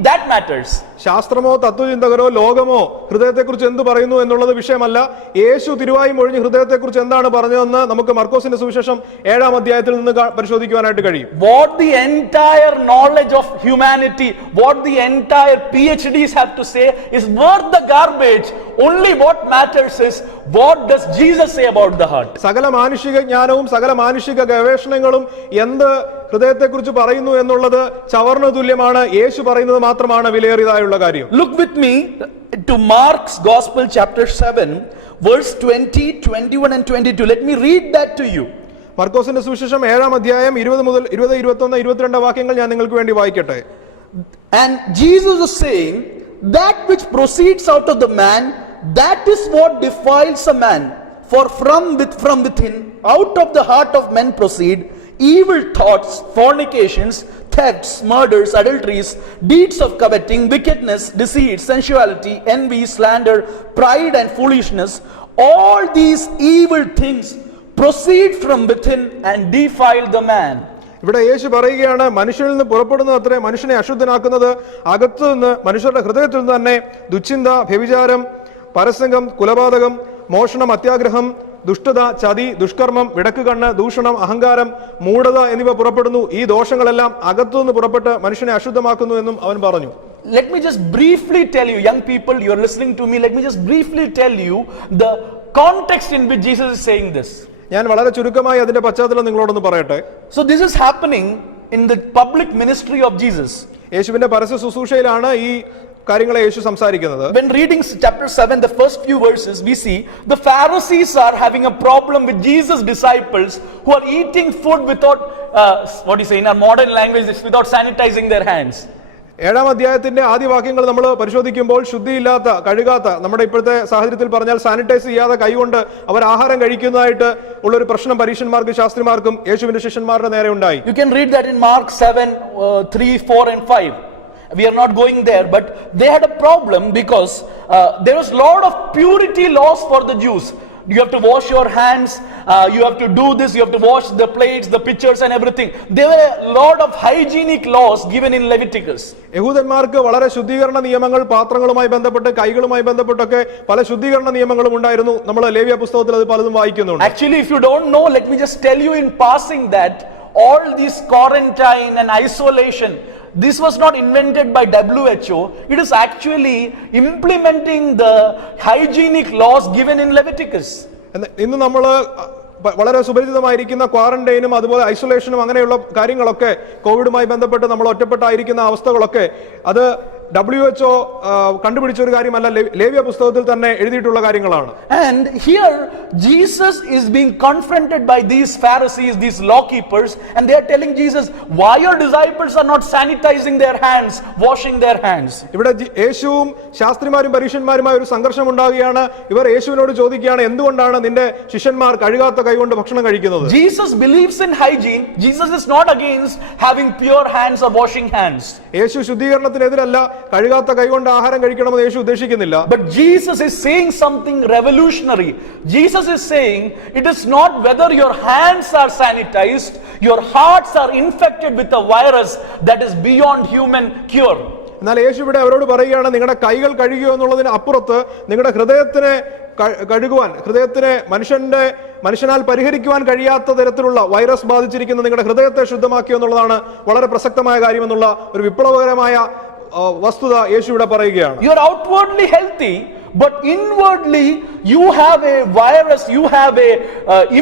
That matters. ശാസ്ത്രമോ തത്വചിന്തകരോ ലോകമോ ഹൃദയത്തെക്കുറിച്ച് എന്ത് പറയുന്നു എന്നുള്ളത് വിഷയമല്ല. യേശു തിരുവായി മൊഴിഞ്ഞ് ഹൃദയത്തെക്കുറിച്ച് എന്താണ് പറഞ്ഞതെന്ന് നമുക്ക് മർക്കോസിന്റെ സുവിശേഷം 7-ാം അധ്യായത്തിൽ നിന്ന് പരിശോധിക്കുവാനായിട്ട് കഴിയും. What the entire knowledge of humanity, what the entire PhDs have to say is worth the garbage. Only what matters is, what does Jesus say about the heart? സകല മാനുഷിക ജ്ഞാനവും സകല മാനുഷിക ഗവേഷണങ്ങളും എന്ത് ഹൃദയത്തെക്കുറിച്ച് പറയുന്നു എന്നുള്ളത് ചവർണ്ണ തുല്യമാണ്. യേശു പറയുന്നത് മാത്രമാണ് വിലയേറിയതായുള്ള കാര്യം. Look with me to Mark's Gospel chapter 7 verse 20, 21 and 22. Let me read that to you. മർക്കോസിന്റെ സുവിശേഷം 7-ാം അധ്യായം 20 മുതൽ 20, 21, 22 വാക്യങ്ങൾ ഞാൻ നിങ്ങൾക്ക് വേണ്ടി വായിക്കട്ടെ. And Jesus is saying, that which proceeds out of the man, that is what defiles a man. For from within, out of the heart of men proceed evil thoughts, fornications, thefts, murders, adulteries, deeds of coveting, wickedness, deceit, sensuality, envy, slander, pride and foolishness. All these evil things proceed from within and defile the man. ഇവിടെ യേശു പറയുകയാണ്, മനുഷ്യനിൽ നിന്ന് പുറപ്പെടുന്നത് അത്രേ മനുഷ്യനെ അശുദ്ധനാക്കുന്നത് അകത്തു നിന്ന്, മനുഷ്യരുടെ ഹൃദയത്തിൽ നിന്ന് തന്നെ ദുശ്ചിന്ത, വ്യഭിചാരം, പരസംഗം, കുലപാതകം, മോഷണം, അത്യാഗ്രഹം, ദുഷ്ടത, ചതി, ദുഷ്കർമ്മം, വിടക്കുകണ്ണ്, ദൂഷണം, അഹങ്കാരം, മൂഢത എന്നിവ പുറപ്പെടുന്നു. ഈ ദോഷങ്ങളെല്ലാം അകത്തുനിന്ന് പുറപ്പെട്ട് മനുഷ്യനെ അശുദ്ധമാക്കുന്നു എന്നും അവൻ പറഞ്ഞു. Let me just briefly tell you, young people, you are listening to me, let me just briefly tell you the context in which Jesus is saying this. ഞാൻ വളരെ ചുരുക്കമായി അതിന്റെ പശ്ചാത്തലം നിങ്ങളോടൊന്ന് പറയട്ടെ. So this is happening in the public ministry of Jesus. യേശുവിന്റെ പരസ്യ ശുശ്രൂഷയിലാണ് ഈ കാര്യങ്ങളെ യേശു സംസാരിക്കുന്നത്. When reading chapter 7, the first few verses, we see the Pharisees are having a problem with Jesus' disciples who are eating food without, what do you say in our modern language, without sanitizing their hands. 7-ാം അധ്യായത്തിന്റെ ആദ്യ വാക്യങ്ങൾ നമ്മൾ പരിശോധിക്കുമ്പോൾ ശുദ്ധിയില്ലാത്ത, കഴുകാത്ത, നമ്മുടെ ഇപ്പോഴത്തെ സാഹചര്യത്തിൽ പറഞ്ഞാൽ sanitise ചെയ്യാതെ കൈകൊണ്ട് അവർ ആഹാരം കഴിക്കുന്നതായിട്ട് ഉള്ളൊരു പ്രശ്നം പരീക്ഷന്മാർക്കും ശാസ്ത്രിമാർക്കും യേശുവിന്റെ ശിഷ്യന്മാരുടെ നേരെ ഉണ്ടായി. You can read that in Mark 7, 3, 4 and 5. We are not going there, but they had a problem because there was a lot of purity laws for the Jews. You have to wash your hands, you have to do this, you have to wash the plates, the pitchers and everything. There were a lot of hygienic laws given in Leviticus. യഹൂദന്മാർക്ക് വളരെ ശുദ്ധീകരണ നിയമങ്ങൾ, പാത്രങ്ങളുമായി ബന്ധപ്പെട്ട്, കൈകളുമായി ബന്ധപ്പെട്ടൊക്കെ പല ശുദ്ധീകരണ നിയമങ്ങളും ഉണ്ടായിരുന്നു. നമ്മൾ ലേവ്യ പുസ്തകത്തിൽ അത് പലതും വായിക്കുന്നുണ്ട്. Actually, if you don't know, let me just tell you in passing that all this quarantine and isolation, this was not invented by WHO. It is actually implementing the hygienic laws given in Leviticus. ഇന്ന് നമ്മൾ വളരെ സുപരിചിതമായിരിക്കുന്ന ക്വാറന്റൈനും അതുപോലെ ഐസൊലേഷനും അങ്ങനെയുള്ള കാര്യങ്ങളൊക്കെ, കോവിഡുമായി ബന്ധപ്പെട്ട് നമ്മൾ ഒറ്റപ്പെട്ടായിരിക്കുന്ന അവസ്ഥകളൊക്കെ, അത് WHO കണ്ടുപിടിച്ച ഒരു കാര്യമല്ല, ലേവ്യ പുസ്തകത്തിൽ തന്നെ എഴുതിയിട്ടുള്ള കാര്യങ്ങളാണ്. And here Jesus is being confronted by these Pharisees, these law keepers, and they are telling Jesus, why your disciples are not sanitizing their hands, washing their hands. ഇവിടെ യേശുവും ശാസ്ത്രിമാരും പരീക്ഷന്മാരുമായ ഒരു സംഘർഷം ഉണ്ടാകുകയാണ്. ഇവർ യേശുവിനോട് ചോദിക്കുകയാണ്, എന്തുകൊണ്ടാണ് നിന്റെ ശിഷ്യന്മാർ കഴുകാത്ത കൈകൊണ്ട് ഭക്ഷണം കഴിക്കുന്നത്? Jesus believes in hygiene. Jesus is not against having pure hands or washing hands. യേശു ശുദ്ധീകരണത്തിനെതിരല്ല, കഴുകാത്ത കൈകൊണ്ട് ആഹാരം കഴിക്കണമെന്ന് യേശു ഉദ്ദേശിക്കുന്നില്ല. But Jesus is saying something revolutionary. Jesus is saying it is not whether your hands are sanitized, your hearts are infected with a virus that is beyond human cure. എന്നാൽ യേശു ഇവിടെ അവരോട് പറയുകയാണ്, നിങ്ങളുടെ കൈകൾ കഴുകുക എന്നുള്ളതിന് അപ്പുറത്ത് നിങ്ങളുടെ ഹൃദയത്തിനെ കഴുകുവാൻ, ഹൃദയത്തിനെ മനുഷ്യനാൽ പരിഹരിക്കുവാൻ കഴിയാത്ത തരത്തിലുള്ള വൈറസ് ബാധിച്ചിരിക്കുന്ന നിങ്ങളുടെ ഹൃദയത്തെ ശുദ്ധമാക്കുക എന്നുള്ളതാണ് വളരെ പ്രസക്തമായ കാര്യമെന്നുള്ള ഒരു വിപ്ലവകരമായ വസ്തുത യേശു ഇവിടെ പറയുകയാണ്. You are outwardly healthy, but inwardly you have a virus, you have a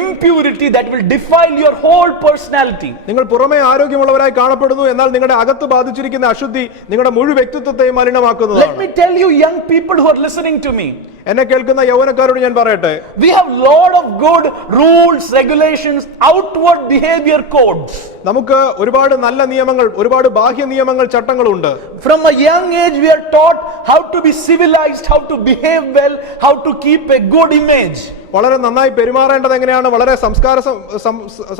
impurity that will defile your whole personality. നിങ്ങൾ പുറമേ ആരോഗ്യമുള്ളവരായി കാണപ്പെടുന്നു, എന്നാൽ നിങ്ങളുടെ അകത്ത് ബാധിച്ചിരിക്കുന്ന അശുദ്ധി നിങ്ങളുടെ മുഴുവൻ വ്യക്തിത്വത്തെയും മലിനമാക്കുന്നതാണ്. Let me tell you, young people who are listening to me, എന്നെ കേൾക്കുന്ന യൗവനക്കാരോട് ഞാൻ പറയട്ടെ, we have lot of good rules, regulations, outward behavior codes. നമുക്ക് ഒരുപാട് നല്ല നിയമങ്ങൾ, ഒരുപാട് ബാഹ്യ നിയമങ്ങൾ, ചട്ടങ്ങളുണ്ട്. From a young age we are taught how to be civilized, how to behave well, how to keep a good image. വളരെ നന്നായി പെരുമാറേണ്ടത് എങ്ങനെയാണ്, വളരെ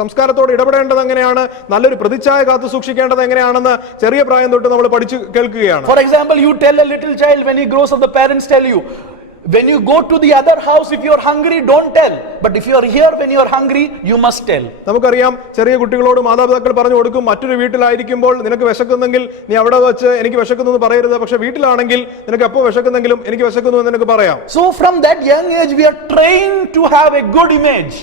സംസ്കാരത്തോട് ഇടപെടേണ്ടത് എങ്ങനെയാണ്, നല്ലൊരു പ്രതിച്ഛായ കാത്തു സൂക്ഷിക്കേണ്ടത് എങ്ങനെയാണെന്ന് ചെറിയ പ്രായം തൊട്ട് നമ്മൾ പഠിച്ചു കേൾക്കുകയാണ്. For example, you tell a little child when he grows up, the parents tell you, when you go to the other house, if you are hungry, don't tell. But if you are here when you are hungry, you must tell. നമുക്കറിയാം, ചെറിയ കുട്ടികളോട് മാതാപിതാക്കൾ പറഞ്ഞു കൊടുക്കും, മറ്റൊരു വീട്ടിലായിരിക്കുമ്പോൾ നിനക്ക് വിശക്കുന്നെങ്കിൽ നീ അവിടെ വെച്ച് എനിക്ക് വിശക്കുന്നു എന്ന് പറയരുത്, പക്ഷെ വീട്ടിലാണെങ്കിൽ നിനക്ക് എപ്പോ വിശക്കുന്നെങ്കിലും എനിക്ക് വിശക്കുന്നു എന്ന് നിനക്ക് പറയാം. So from that young age we are trained to have a good image.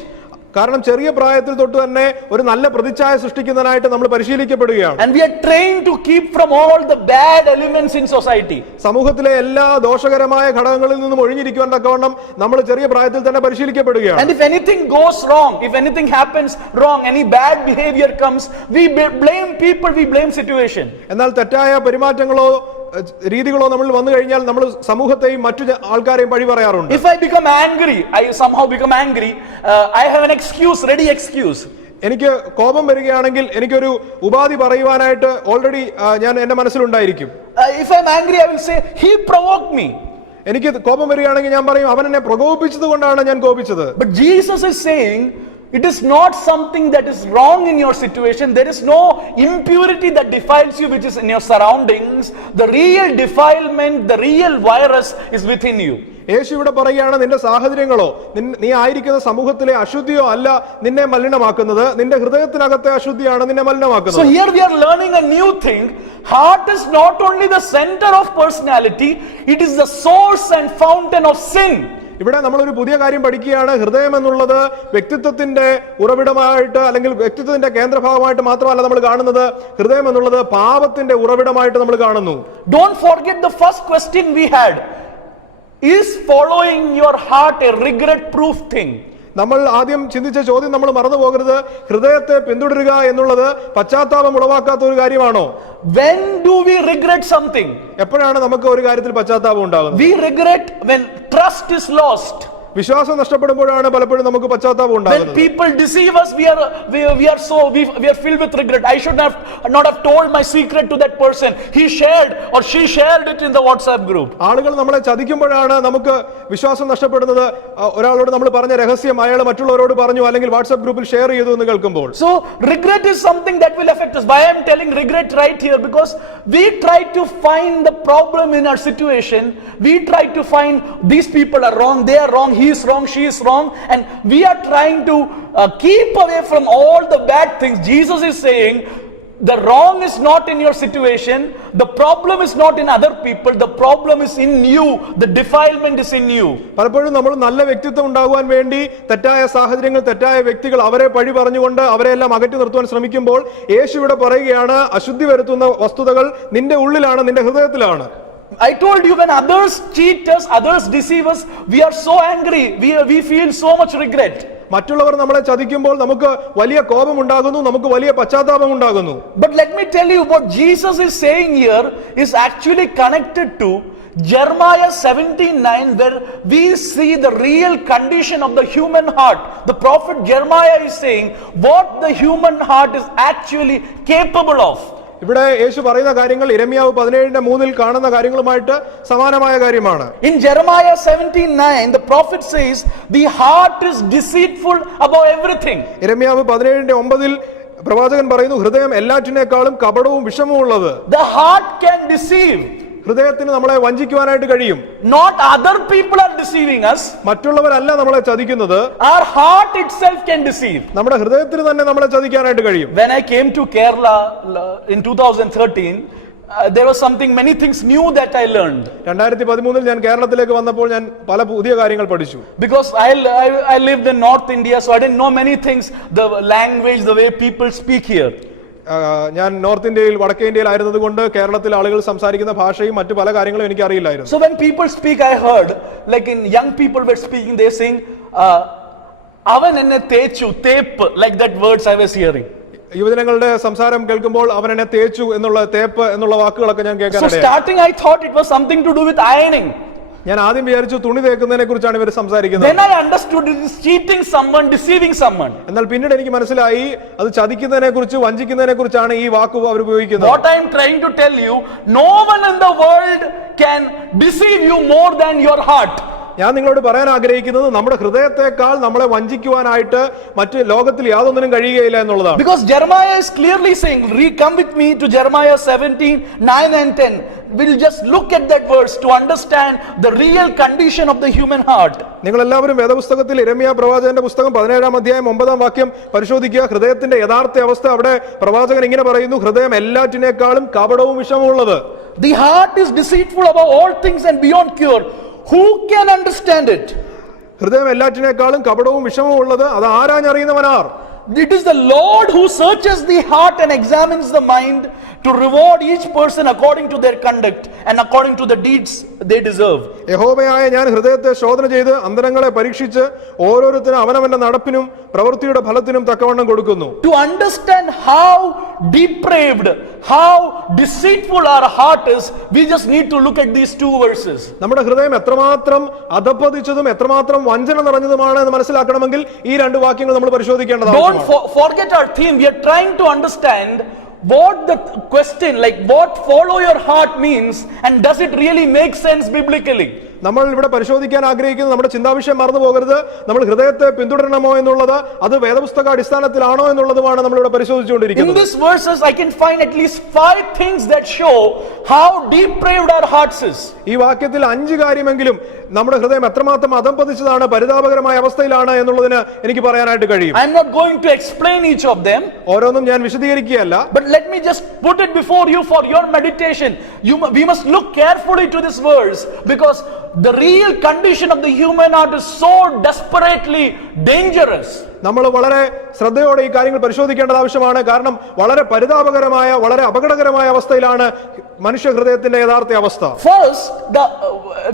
കാരണം ചെറിയ പ്രായത്തിൽ തൊട്ട് തന്നെ ഒരു നല്ല പ്രതിച്ഛായ സൃഷ്ടിക്കുന്നതിനായിട്ട് നമ്മൾ പരിശീലിക്കപ്പെടുകയാണ്. And we are trained to keep from all the bad elements in society. സമൂഹത്തിലെ എല്ലാ ദോഷകരമായ ഘടകങ്ങളിൽ നിന്നും ഒഴിഞ്ഞിരിക്കുവാൻ തക്കവണ്ണം നമ്മൾ ചെറിയ പ്രായത്തിൽ തന്നെ പരിശീലിക്കപ്പെടുകയാണ്. And if anything goes wrong, if anything happens wrong, any bad behavior comes, we blame people, we blame situation. എന്നാൽ തെറ്റായ പെരുമാറ്റങ്ങളോ രീതികളോ നമ്മൾ വന്നു കഴിഞ്ഞാൽ നമ്മൾ സമൂഹത്തെയും മറ്റു ആൾക്കാരെയും പഴി പറയാറുണ്ട്. If I become angry, I somehow become angry, I have an excuse, ready excuse. എനിക്ക് കോപം വരികയാണെങ്കിൽ എനിക്കൊരു ഉപാധി പറയുവാനായിട്ട് ഓൾറെഡി ഞാൻ എന്റെ മനസ്സിലുണ്ടായിരിക്കും. If I'm angry, I will say he provoked me. എനിക്ക് കോപം വരികയാണെങ്കിൽ ഞാൻ പറയും, അവൻ എന്നെ പ്രകോപിപ്പിച്ചത് കൊണ്ടാണ് ഞാൻ കോപിച്ചത്. But Jesus is saying it is not something that is wrong in your situation. There is no impurity that defiles you which is in your surroundings. The real defilement, the real virus is within you. യേശു ഇവിടെ പറയുകയാണ്, നിന്റെ സാഹചര്യങ്ങളോ നീ ആയിരിക്കുന്ന സമൂഹത്തിലെ അശുദ്ധിയോ അല്ല നിന്നെ മലിനമാക്കുന്നത്, നിന്റെ ഹൃദയത്തിനകത്തെ അശുദ്ധിയാണ് നിന്നെ മലിനമാക്കുന്നത്. So here we are learning a new thing. Heart is not only the center of personality, it is the source and fountain of sin. ഇവിടെ നമ്മളൊരു പുതിയ കാര്യം പഠിക്കുകയാണ്. ഹൃദയം എന്നുള്ളത് വ്യക്തിത്വത്തിന്റെ ഉറവിടമായിട്ട് അല്ലെങ്കിൽ വ്യക്തിത്വത്തിന്റെ കേന്ദ്രഭാഗമായിട്ട് മാത്രമല്ല നമ്മൾ കാണുന്നത്, ഹൃദയം എന്നുള്ളത് പാപത്തിന്റെ ഉറവിടമായിട്ട് നമ്മൾ കാണുന്നു. Don't forget the first question we had. Is following your heart a regret proof thing? നമ്മൾ ആദ്യം ചിന്തിച്ച ചോദ്യം നമ്മൾ മറന്നു പോകരുത്. ഹൃദയത്തെ പിന്തുടരുക എന്നുള്ളത് പശ്ചാത്താപം ഉളവാക്കാത്ത ഒരു കാര്യമാണോ? When do we regret something? എപ്പോഴാണ് നമുക്ക് ഒരു കാര്യത്തിൽ പശ്ചാത്താപം ഉണ്ടാകുന്നത്? We regret when trust is lost. വിശ്വാസം നഷ്ടപ്പെടുമ്പോഴാണ് പലപ്പോഴും നമുക്ക് പശ്ചാത്താപം ഉണ്ടാകുന്നത്. When people deceive us, we are filled with regret. I should not have told my secret to that person. He shared or she shared it in the WhatsApp group. ആളുകൾ നമ്മളെ ചതിക്കുമ്പോഴാണ് നമുക്ക് വിശ്വാസം നഷ്ടപ്പെടുന്നത്. ഒരാളോട് നമ്മൾ പറഞ്ഞ രഹസ്യം അയാൾ മറ്റുള്ളവരോട് പറഞ്ഞു, അല്ലെങ്കിൽ വാട്സ്ആപ്പ് ഗ്രൂപ്പിൽ ഷെയർ ചെയ്തു എന്ന് കേൾക്കുമ്പോൾ. So regret is something that will affect us. Why I am telling regret right here? Because we try to find the problem in our situation. We try to find these people are wrong, they are wrong, he is wrong, she is wrong, and we are trying to keep away from all the bad things. Jesus is saying the wrong is not in your situation, the problem is not in other people, the problem is in you, the defilement is in you. പലപ്പോഴും നമ്മൾ നല്ല വ്യക്തിത്വം ഉണ്ടാകുവാൻ വേണ്ടി തെറ്റായ സാഹചര്യങ്ങൾ, തെറ്റായ വ്യക്തികൾ, അവരെ പഴി പറഞ്ഞുകൊണ്ട് അവരെല്ലാം അകറ്റി നിർത്തുവാൻ ശ്രമിക്കുമ്പോൾ യേശു ഇവിടെ പറയുകയാണ്, അശുദ്ധി വരുത്തുന്ന വസ്തുതകൾ നിന്റെ ഉള്ളിലാണ്, നിന്റെ ഹൃദയത്തിലാണ്. I told you, when others cheat us, others deceive us, we are so angry, we feel so much regret. മറ്റുള്ളവർ നമ്മളെ ചതിക്കുമ്പോൾ നമുക്ക് വലിയ കോപം ഉണ്ടാകുന്നു, നമുക്ക് വലിയ പശ്ചാത്താപം ഉണ്ടാകുന്നു. But let me tell you, what Jesus is saying here is actually connected to Jeremiah 17:9, where we see the real condition of the human heart. The prophet Jeremiah is saying what the human heart is actually capable of. ഇവിടെ യേശു പറയുന്ന കാര്യങ്ങൾ യിരെമ്യാവ് 17:3 കാണുന്ന കാര്യങ്ങളുമായിട്ട് സമാനമായ കാര്യമാണ്. In Jeremiah 17:9, the prophet says the heart is deceitful above everything. യിരെമ്യാവ് 17:9 പ്രവാചകൻ പറയുന്നു, ഹൃദയം എല്ലാറ്റിനേക്കാളും കപടവും വിഷമവും ഉള്ളത്. The heart can deceive. ഹൃദയത്തിന് നമ്മളെ വഞ്ചിക്കുവാനായിട്ട് കഴിയും. Not other people are deceiving us. മറ്റുള്ളവരല്ല നമ്മളെ ചതിക്കുന്നത്. Our heart itself can deceive. നമ്മുടെ ഹൃദയത്തിന് തന്നെ നമ്മളെ ചതിക്കാനായിട്ട് കഴിയും. When I came to Kerala in 2013, there was many things new that I learned. 2013 ഞാൻ കേരളത്തിലേക്ക് വന്നപ്പോൾ ഞാൻ പല പുതിയ കാര്യങ്ങൾ പഠിച്ചു. Because I lived in North India, so I didn't know many things, the language, the way people speak here. ഞാൻ north ഇന്ത്യയിൽ വടക്കേ ഇന്ത്യയിൽ ആയിരുന്നത് കൊണ്ട് കേരളത്തിൽ ആളുകൾ സംസാരിക്കുന്ന ഭാഷയും മറ്റു പല കാര്യങ്ങളും എനിക്ക് അറിയില്ലായിരുന്നു. So when people speak, I heard, like in young people were speaking, they sing avan enne techu tep, like that words I was hearing. യുവജനങ്ങളുടെ സംസാരം കേൾക്കുമ്പോൾ അവൻ എന്നെ തേച്ചു എന്നുള്ള തേപ്പ് എന്നുള്ള വാക്കുകളൊക്കെ ഞാൻ So കേൾക്കാനിടയായി. starting I thought it was something to do with ironing. ഞാൻ ആദ്യം വിചാരിച്ചു തുണി തേക്കുന്നതിനെ കുറിച്ചാണ് ഇവർ സംസാരിക്കുന്നത്. Then I understood it is cheating someone, deceiving someone. എന്നാൽ പിന്നീട് എനിക്ക് മനസ്സിലായി അത് ചതിക്കുന്നതിനെ കുറിച്ച് വഞ്ചിക്കുന്നതിനെ കുറിച്ചാണ് ഈ വാക്ക് അവർ ഉപയോഗിക്കുന്നത്. What I am trying to tell you, no one in the world can deceive you more than your heart. ഞാൻ നിങ്ങളോട് പറയാൻ ആഗ്രഹിക്കുന്നത് നമ്മുടെ ഹൃദയത്തെക്കാൾ നമ്മളെ വഞ്ചിക്കുവാനായിട്ട് മറ്റ് ലോകത്തിൽ യാതൊന്നിനും കഴിയുകയില്ല എന്നുള്ളതാണ്. Because Jeremiah is clearly saying, come with me to Jeremiah 17:9 and 10. We'll just look at that verse to understand the real condition of the human heart. നിങ്ങൾ എല്ലാവരും വേദപുസ്തകത്തിൽ യിരെമ്യാ പ്രവാചകന്റെ പുസ്തകം 17-ാം അധ്യായം 9-ാം വാക്യം പരിശോധിക്കുക. ഹൃദയത്തിന്റെ യഥാർത്ഥ അവസ്ഥ അവിടെ പ്രവാചകൻ ഇങ്ങനെ പറയുന്നു, ഹൃദയം എല്ലാറ്റിനേക്കാളും കപടവും വിഷമവും ഉള്ളത്. The heart is deceitful above all things and beyond cure. Who can understand it? ഹൃദയം എല്ലാറ്റിനേക്കാളും കപടവും വിഷമവും ഉള്ളത്, അത് ആരാഞ്ഞറിയുന്നവനാർ? It is the Lord who searches the heart and examines the mind to reward each person according to their conduct and according to the deeds they deserve. യഹോവയായ ഞാൻ ഹൃദയത്തെ ശോധന ചെയ്ത് അന്തരങ്ങളെ പരീക്ഷിച്ച് ഓരോരുത്തരും അവനവന്റെ നടപ്പിനും പ്രവൃത്തിയുടെ ഫലത്തിനും തക്കവണ്ണം കൊടുക്കുന്നു. To understand how depraved, how deceitful our heart is, we just need to look at these two verses. നമ്മുടെ ഹൃദയം എത്രമാത്രം അധപ്പതിച്ചതും എത്രമാത്രം വഞ്ചന നിറഞ്ഞതുമാണ് എന്ന് മനസ്സിലാക്കണമെങ്കിൽ ഈ രണ്ട് വാക്യങ്ങൾ നമ്മൾ പരിശോധിക്കേണ്ടതാണ്. Don't forget our theme. We are trying to understand what the question, like what follow your heart means, and does it really make sense biblically? നമ്മൾ ഇവിടെ പരിശോധിക്കാൻ ആഗ്രഹിക്കുന്നത് നമ്മുടെ ചിന്താവിഷയം മറന്നു പോകരുത്. നമ്മൾ ഹൃദയത്തെ പിന്തുടരണമോ എന്നുള്ളത് അത് വേദപുസ്തക അടിസ്ഥാനത്തിലാണോ എന്നുള്ളതുമാണ് നമ്മൾ ഇവിടെ പരിശോധിച്ചുകൊണ്ടിരിക്കുന്നത്. In these verses I can find at least 5 things that show how depraved our hearts is. ഈ വാക്യത്തിൽ 5 കാര്യമെങ്കിലും നമ്മുടെ ഹൃദയം എത്രമാത്രം അധംപതിച്ചതാണ്, പരിതാപകരമായ അവസ്ഥയിലാണ് എന്നുള്ളതിന് എനിക്ക് പറയാനായിട്ട് കഴിയും. I am not going to explain each of them. ഓരോന്നും ഞാൻ വിശദീകരിക്കുകയല്ല. But let me just put it before you for your meditation. We must look carefully to this verse, because the real condition of the human heart is so desperately dangerous. നമ്മൾ വളരെ ശ്രദ്ധയോടെ ഈ കാര്യങ്ങൾ പരിശോധിക്കേണ്ടത് ആവശ്യമാണ്. കാരണം വളരെ പരിതാപകരമായ, വളരെ അപകടകരമായ അവസ്ഥയിലാണ് മനുഷ്യ ഹൃദയത്തിന്റെ യഥാർത്ഥ അവസ്ഥ. First,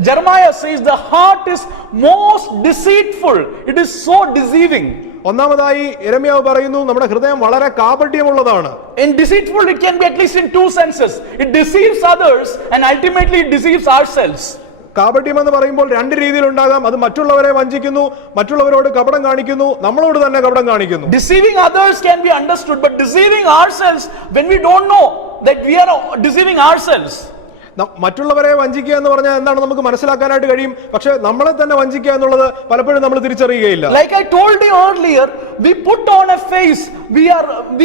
Jeremiah says the heart is most deceitful. It is so deceiving. ഒന്നാമതായി യിരെമ്യാവ് പറയുന്നു നമ്മുടെ ഹൃദയം വളരെ കാപട്യമുള്ളതാണ്. In deceitful, it can be at least in 2 senses. It deceives others and ultimately it deceives ourselves. കാപട്യം എന്ന് പറയുമ്പോൾ 2 രീതിയിൽ ഉണ്ടാകാം. അത് മറ്റുള്ളവരെ വഞ്ചിക്കുന്നു, മറ്റുള്ളവരോട് കപടം കാണിക്കുന്നു, നമ്മളോട് തന്നെ കപടം കാണിക്കുന്നു. Deceiving others can be understood, but deceiving ourselves when we don't know that we are deceiving ourselves. മറ്റുള്ളവരെ വഞ്ചിക്കുക എന്ന് പറഞ്ഞാൽ എന്താണ് നമുക്ക് മനസ്സിലാക്കാനായിട്ട് കഴിയും. പക്ഷെ നമ്മളെ തന്നെ വഞ്ചിക്കുക എന്നുള്ളത് പലപ്പോഴും നമ്മൾ തിരിച്ചറിയുകയില്ല. Like I told you earlier, we put on a face. We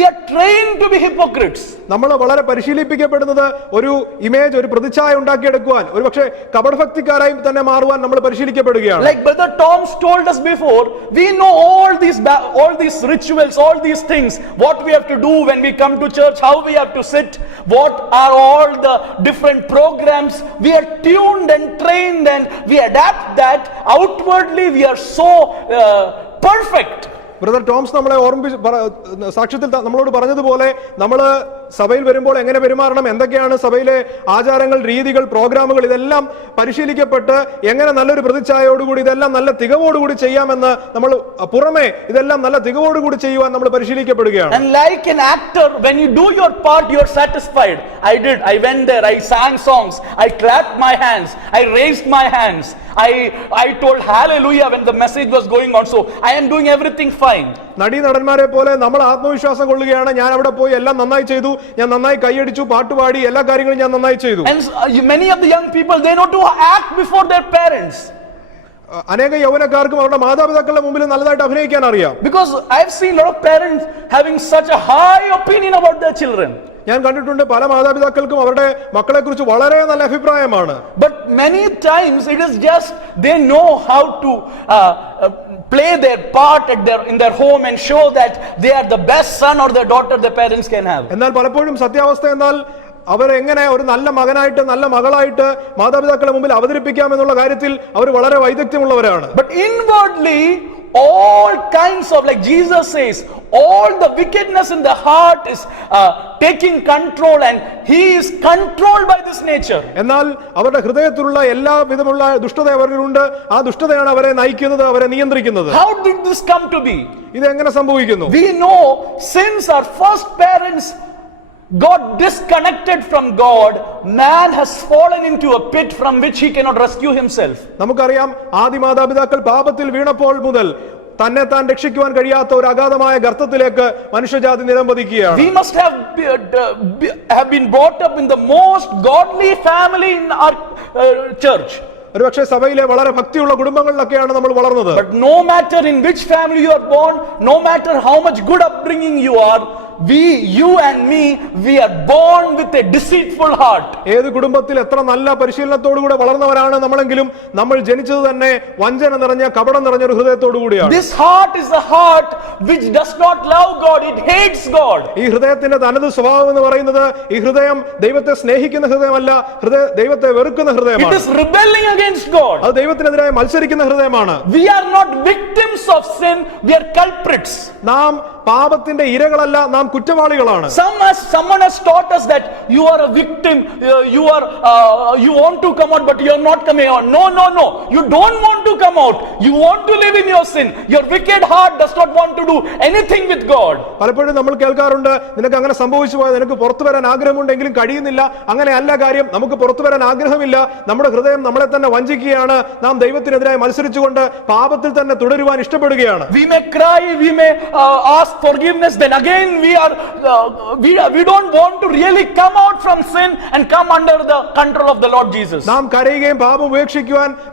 are trained to be hypocrites. നമ്മൾ വളരെ പരിശീലിപ്പിക്കപ്പെടുന്നത് ഒരു ഇമേജ്, ഒരു പ്രതിച്ഛായ ഉണ്ടാക്കിയെടുക്കുവാൻ, ഒരു പക്ഷേ കപടഭക്തിക്കാരായി തന്നെ മാറുവാൻ നമ്മൾ പരിശീലിക്കപ്പെടുകയാണ്. Like Brother Tom's told us before, we know all these rituals, all these things, what we have to do when we come to church, how we have to sit, what are all the different programs. We are tuned and trained and we adapt that. Outwardly we are so perfect. Brother Toms നമ്മളെ സാക്ഷ്യത്തിൽ നമ്മളോട് പറഞ്ഞതുപോലെ നമ്മൾ സഭയിൽ വരുമ്പോൾ എങ്ങനെ പെരുമാറണം, എന്തൊക്കെയാണ് സഭയിലെ ആചാരങ്ങൾ, രീതികൾ, പ്രോഗ്രാമുകൾ, ഇതെല്ലാം പരിശീലിക്കപ്പെട്ട് എങ്ങനെ നല്ലൊരു പ്രതിച്ഛായയോടുകൂടി ഇതെല്ലാം നല്ല തികവോടുകൂടി ചെയ്യാമെന്ന് നമ്മൾ പുറമെ ഇതെല്ലാം നല്ല തികവോടുകൂടി ചെയ്യുവാൻ നമ്മൾ പരിശീലിക്കപ്പെടുകയാണ്. And like an actor, when you do your part, you are satisfied. I went there, I sang songs, I clapped my hands, I raised my hands, I told hallelujah when the message was going on, so I am doing everything fine. നടന്മാരെ പോലെ നമ്മൾ ആത്മവിശ്വാസം കൊള്ളുകയാണ്, ഞാൻ അവിടെ പോയി എല്ലാം നന്നായി ചെയ്തു, ഞാൻ നന്നായി കൈയടിച്ചു, പാട്ടുപാടി, എല്ലാ കാര്യങ്ങളും ഞാൻ നന്നായി ചെയ്തു. And many of the young people, they know to act before their parents. അനേക യൗവനക്കാർക്കും അവരുടെ മാതാപിതാക്കളുടെ മുമ്പിൽ നല്ലതായിട്ട് അഭിനയിക്കാൻ അറിയാം. Because I've seen a lot of parents having such a high opinion about their children. ഞാൻ കണ്ടിട്ടുണ്ട് പല മാതാപിതാക്കൾക്കും അവരുടെ മക്കളെ കുറിച്ച് വളരെ നല്ല അഭിപ്രായമാണ്. But many times it is just they know how to play their part in their home and show that they are the best son or their daughter their parents can have. എന്നാൽ പലപ്പോഴും സത്യാവസ്ഥ എന്നാൽ അവരെങ്ങനെ ഒരു നല്ല മകനായിട്ട് നല്ല മകളായിട്ട് മാതാപിതാക്കളുടെ മുമ്പിൽ അവതരിപ്പിക്കാം എന്നുള്ള കാര്യത്തിൽ അവർ വളരെ വൈദഗ്ധ്യമുള്ളവരാണ്. But inwardly all kinds of, like Jesus says, all the wickedness in the heart is taking control, and he is controlled by this nature. എന്നാൽ അവരുടെ ഹൃദയത്തിലുള്ള എല്ലാ വിധമുള്ള ദുഷ്ടത അവരിലുണ്ട്. ആ ദുഷ്ടതയാണ് അവരെ നയിക്കുന്നത്, അവരെ നിയന്ത്രിക്കുന്നത്. How did this come to be? ഇത് എങ്ങനെ സംഭവിക്കുന്നു? We know since our first parents got disconnected from God, man has fallen into a pit from which he cannot rescue himself. നമുക്കറിയാം, ആദി മാതാപിതാക്കൾ പാപത്തിൽ വീണപ്പോൾ മുതൽ തന്നെ താൻ രക്ഷിക്കുവാൻ കഴിയാത്ത ഒരു അഗാധമായ ഗർത്തത്തിലേക്ക് മനുഷ്യജാതി നിലംപതിക്കുകയാണ്. We must have been brought up in the most godly family in our church. ഒരുപക്ഷെ സഭയിലെ വളരെ ഭക്തിയുള്ള കുടുംബങ്ങളിലൊക്കെയാണ് നമ്മൾ വളർന്നത്. But no matter in which family you are born, no matter how much good upbringing you are, you and me, we are born with a deceitful heart. ഏത് കുടുംബത്തിൽ എത്ര നല്ല പരിശീലനത്തോടുകൂടെ വളർന്നവരാണ് നമ്മളെങ്കിലും നമ്മൾ ജനിച്ചത് തന്നെ വഞ്ചന നിറഞ്ഞ കപടം നിറഞ്ഞ ഒരു ഹൃദയത്തോടു കൂടിയാണ്. This heart is a heart which does not love God, it hates God. ഈ ഹൃദയത്തിന്റെ തനത് സ്വഭാവം എന്ന് പറയുന്നത് ഈ ഹൃദയം ദൈവത്തെ സ്നേഹിക്കുന്ന ഹൃദയമല്ല, ദൈവത്തെ വെറുക്കുന്ന ഹൃദയമാണ്. It is rebelling against God. അത് ദൈവത്തിനെതിരായി മത്സരിക്കുന്ന ഹൃദയമാണ്. We are not victims of sin, we are culprits. നാം പാപത്തിന്റെ ഇരകളല്ല, നാം കുറ്റവാളികളാണ്. Someone has taught us that you are a victim, you want to come out but you are not coming out. No, you don't want to come out, you want to live in your sin. Your wicked heart does not want to do anything with God. പലപ്പോഴും നമ്മൾ കേൾക്കാറുണ്ട്, നിനക്ക് അങ്ങനെ സംഭവിച്ചു പോയത്, നിനക്ക് പുറത്തു വരാൻ ആഗ്രഹമുണ്ടെങ്കിലും കഴിയുന്നില്ല. അങ്ങനെ അല്ല കാര്യം, നമുക്ക് പുറത്തു വരാൻ ആഗ്രഹമില്ല, നമ്മുടെ ഹൃദയം നമ്മളെ തന്നെ വഞ്ചിക്കുകയാണ്, നാം ദൈവത്തിനെതിരായി മത്സരിച്ചുകൊണ്ട് പാപത്തിൽ തന്നെ തുടരുവാൻ ഇഷ്ടപ്പെടുകയാണ്. We may cry, we may ask forgiveness, then again we don't want to really come out from sin and come under the control of the Lord Jesus. നാം കരയുകയും പാപം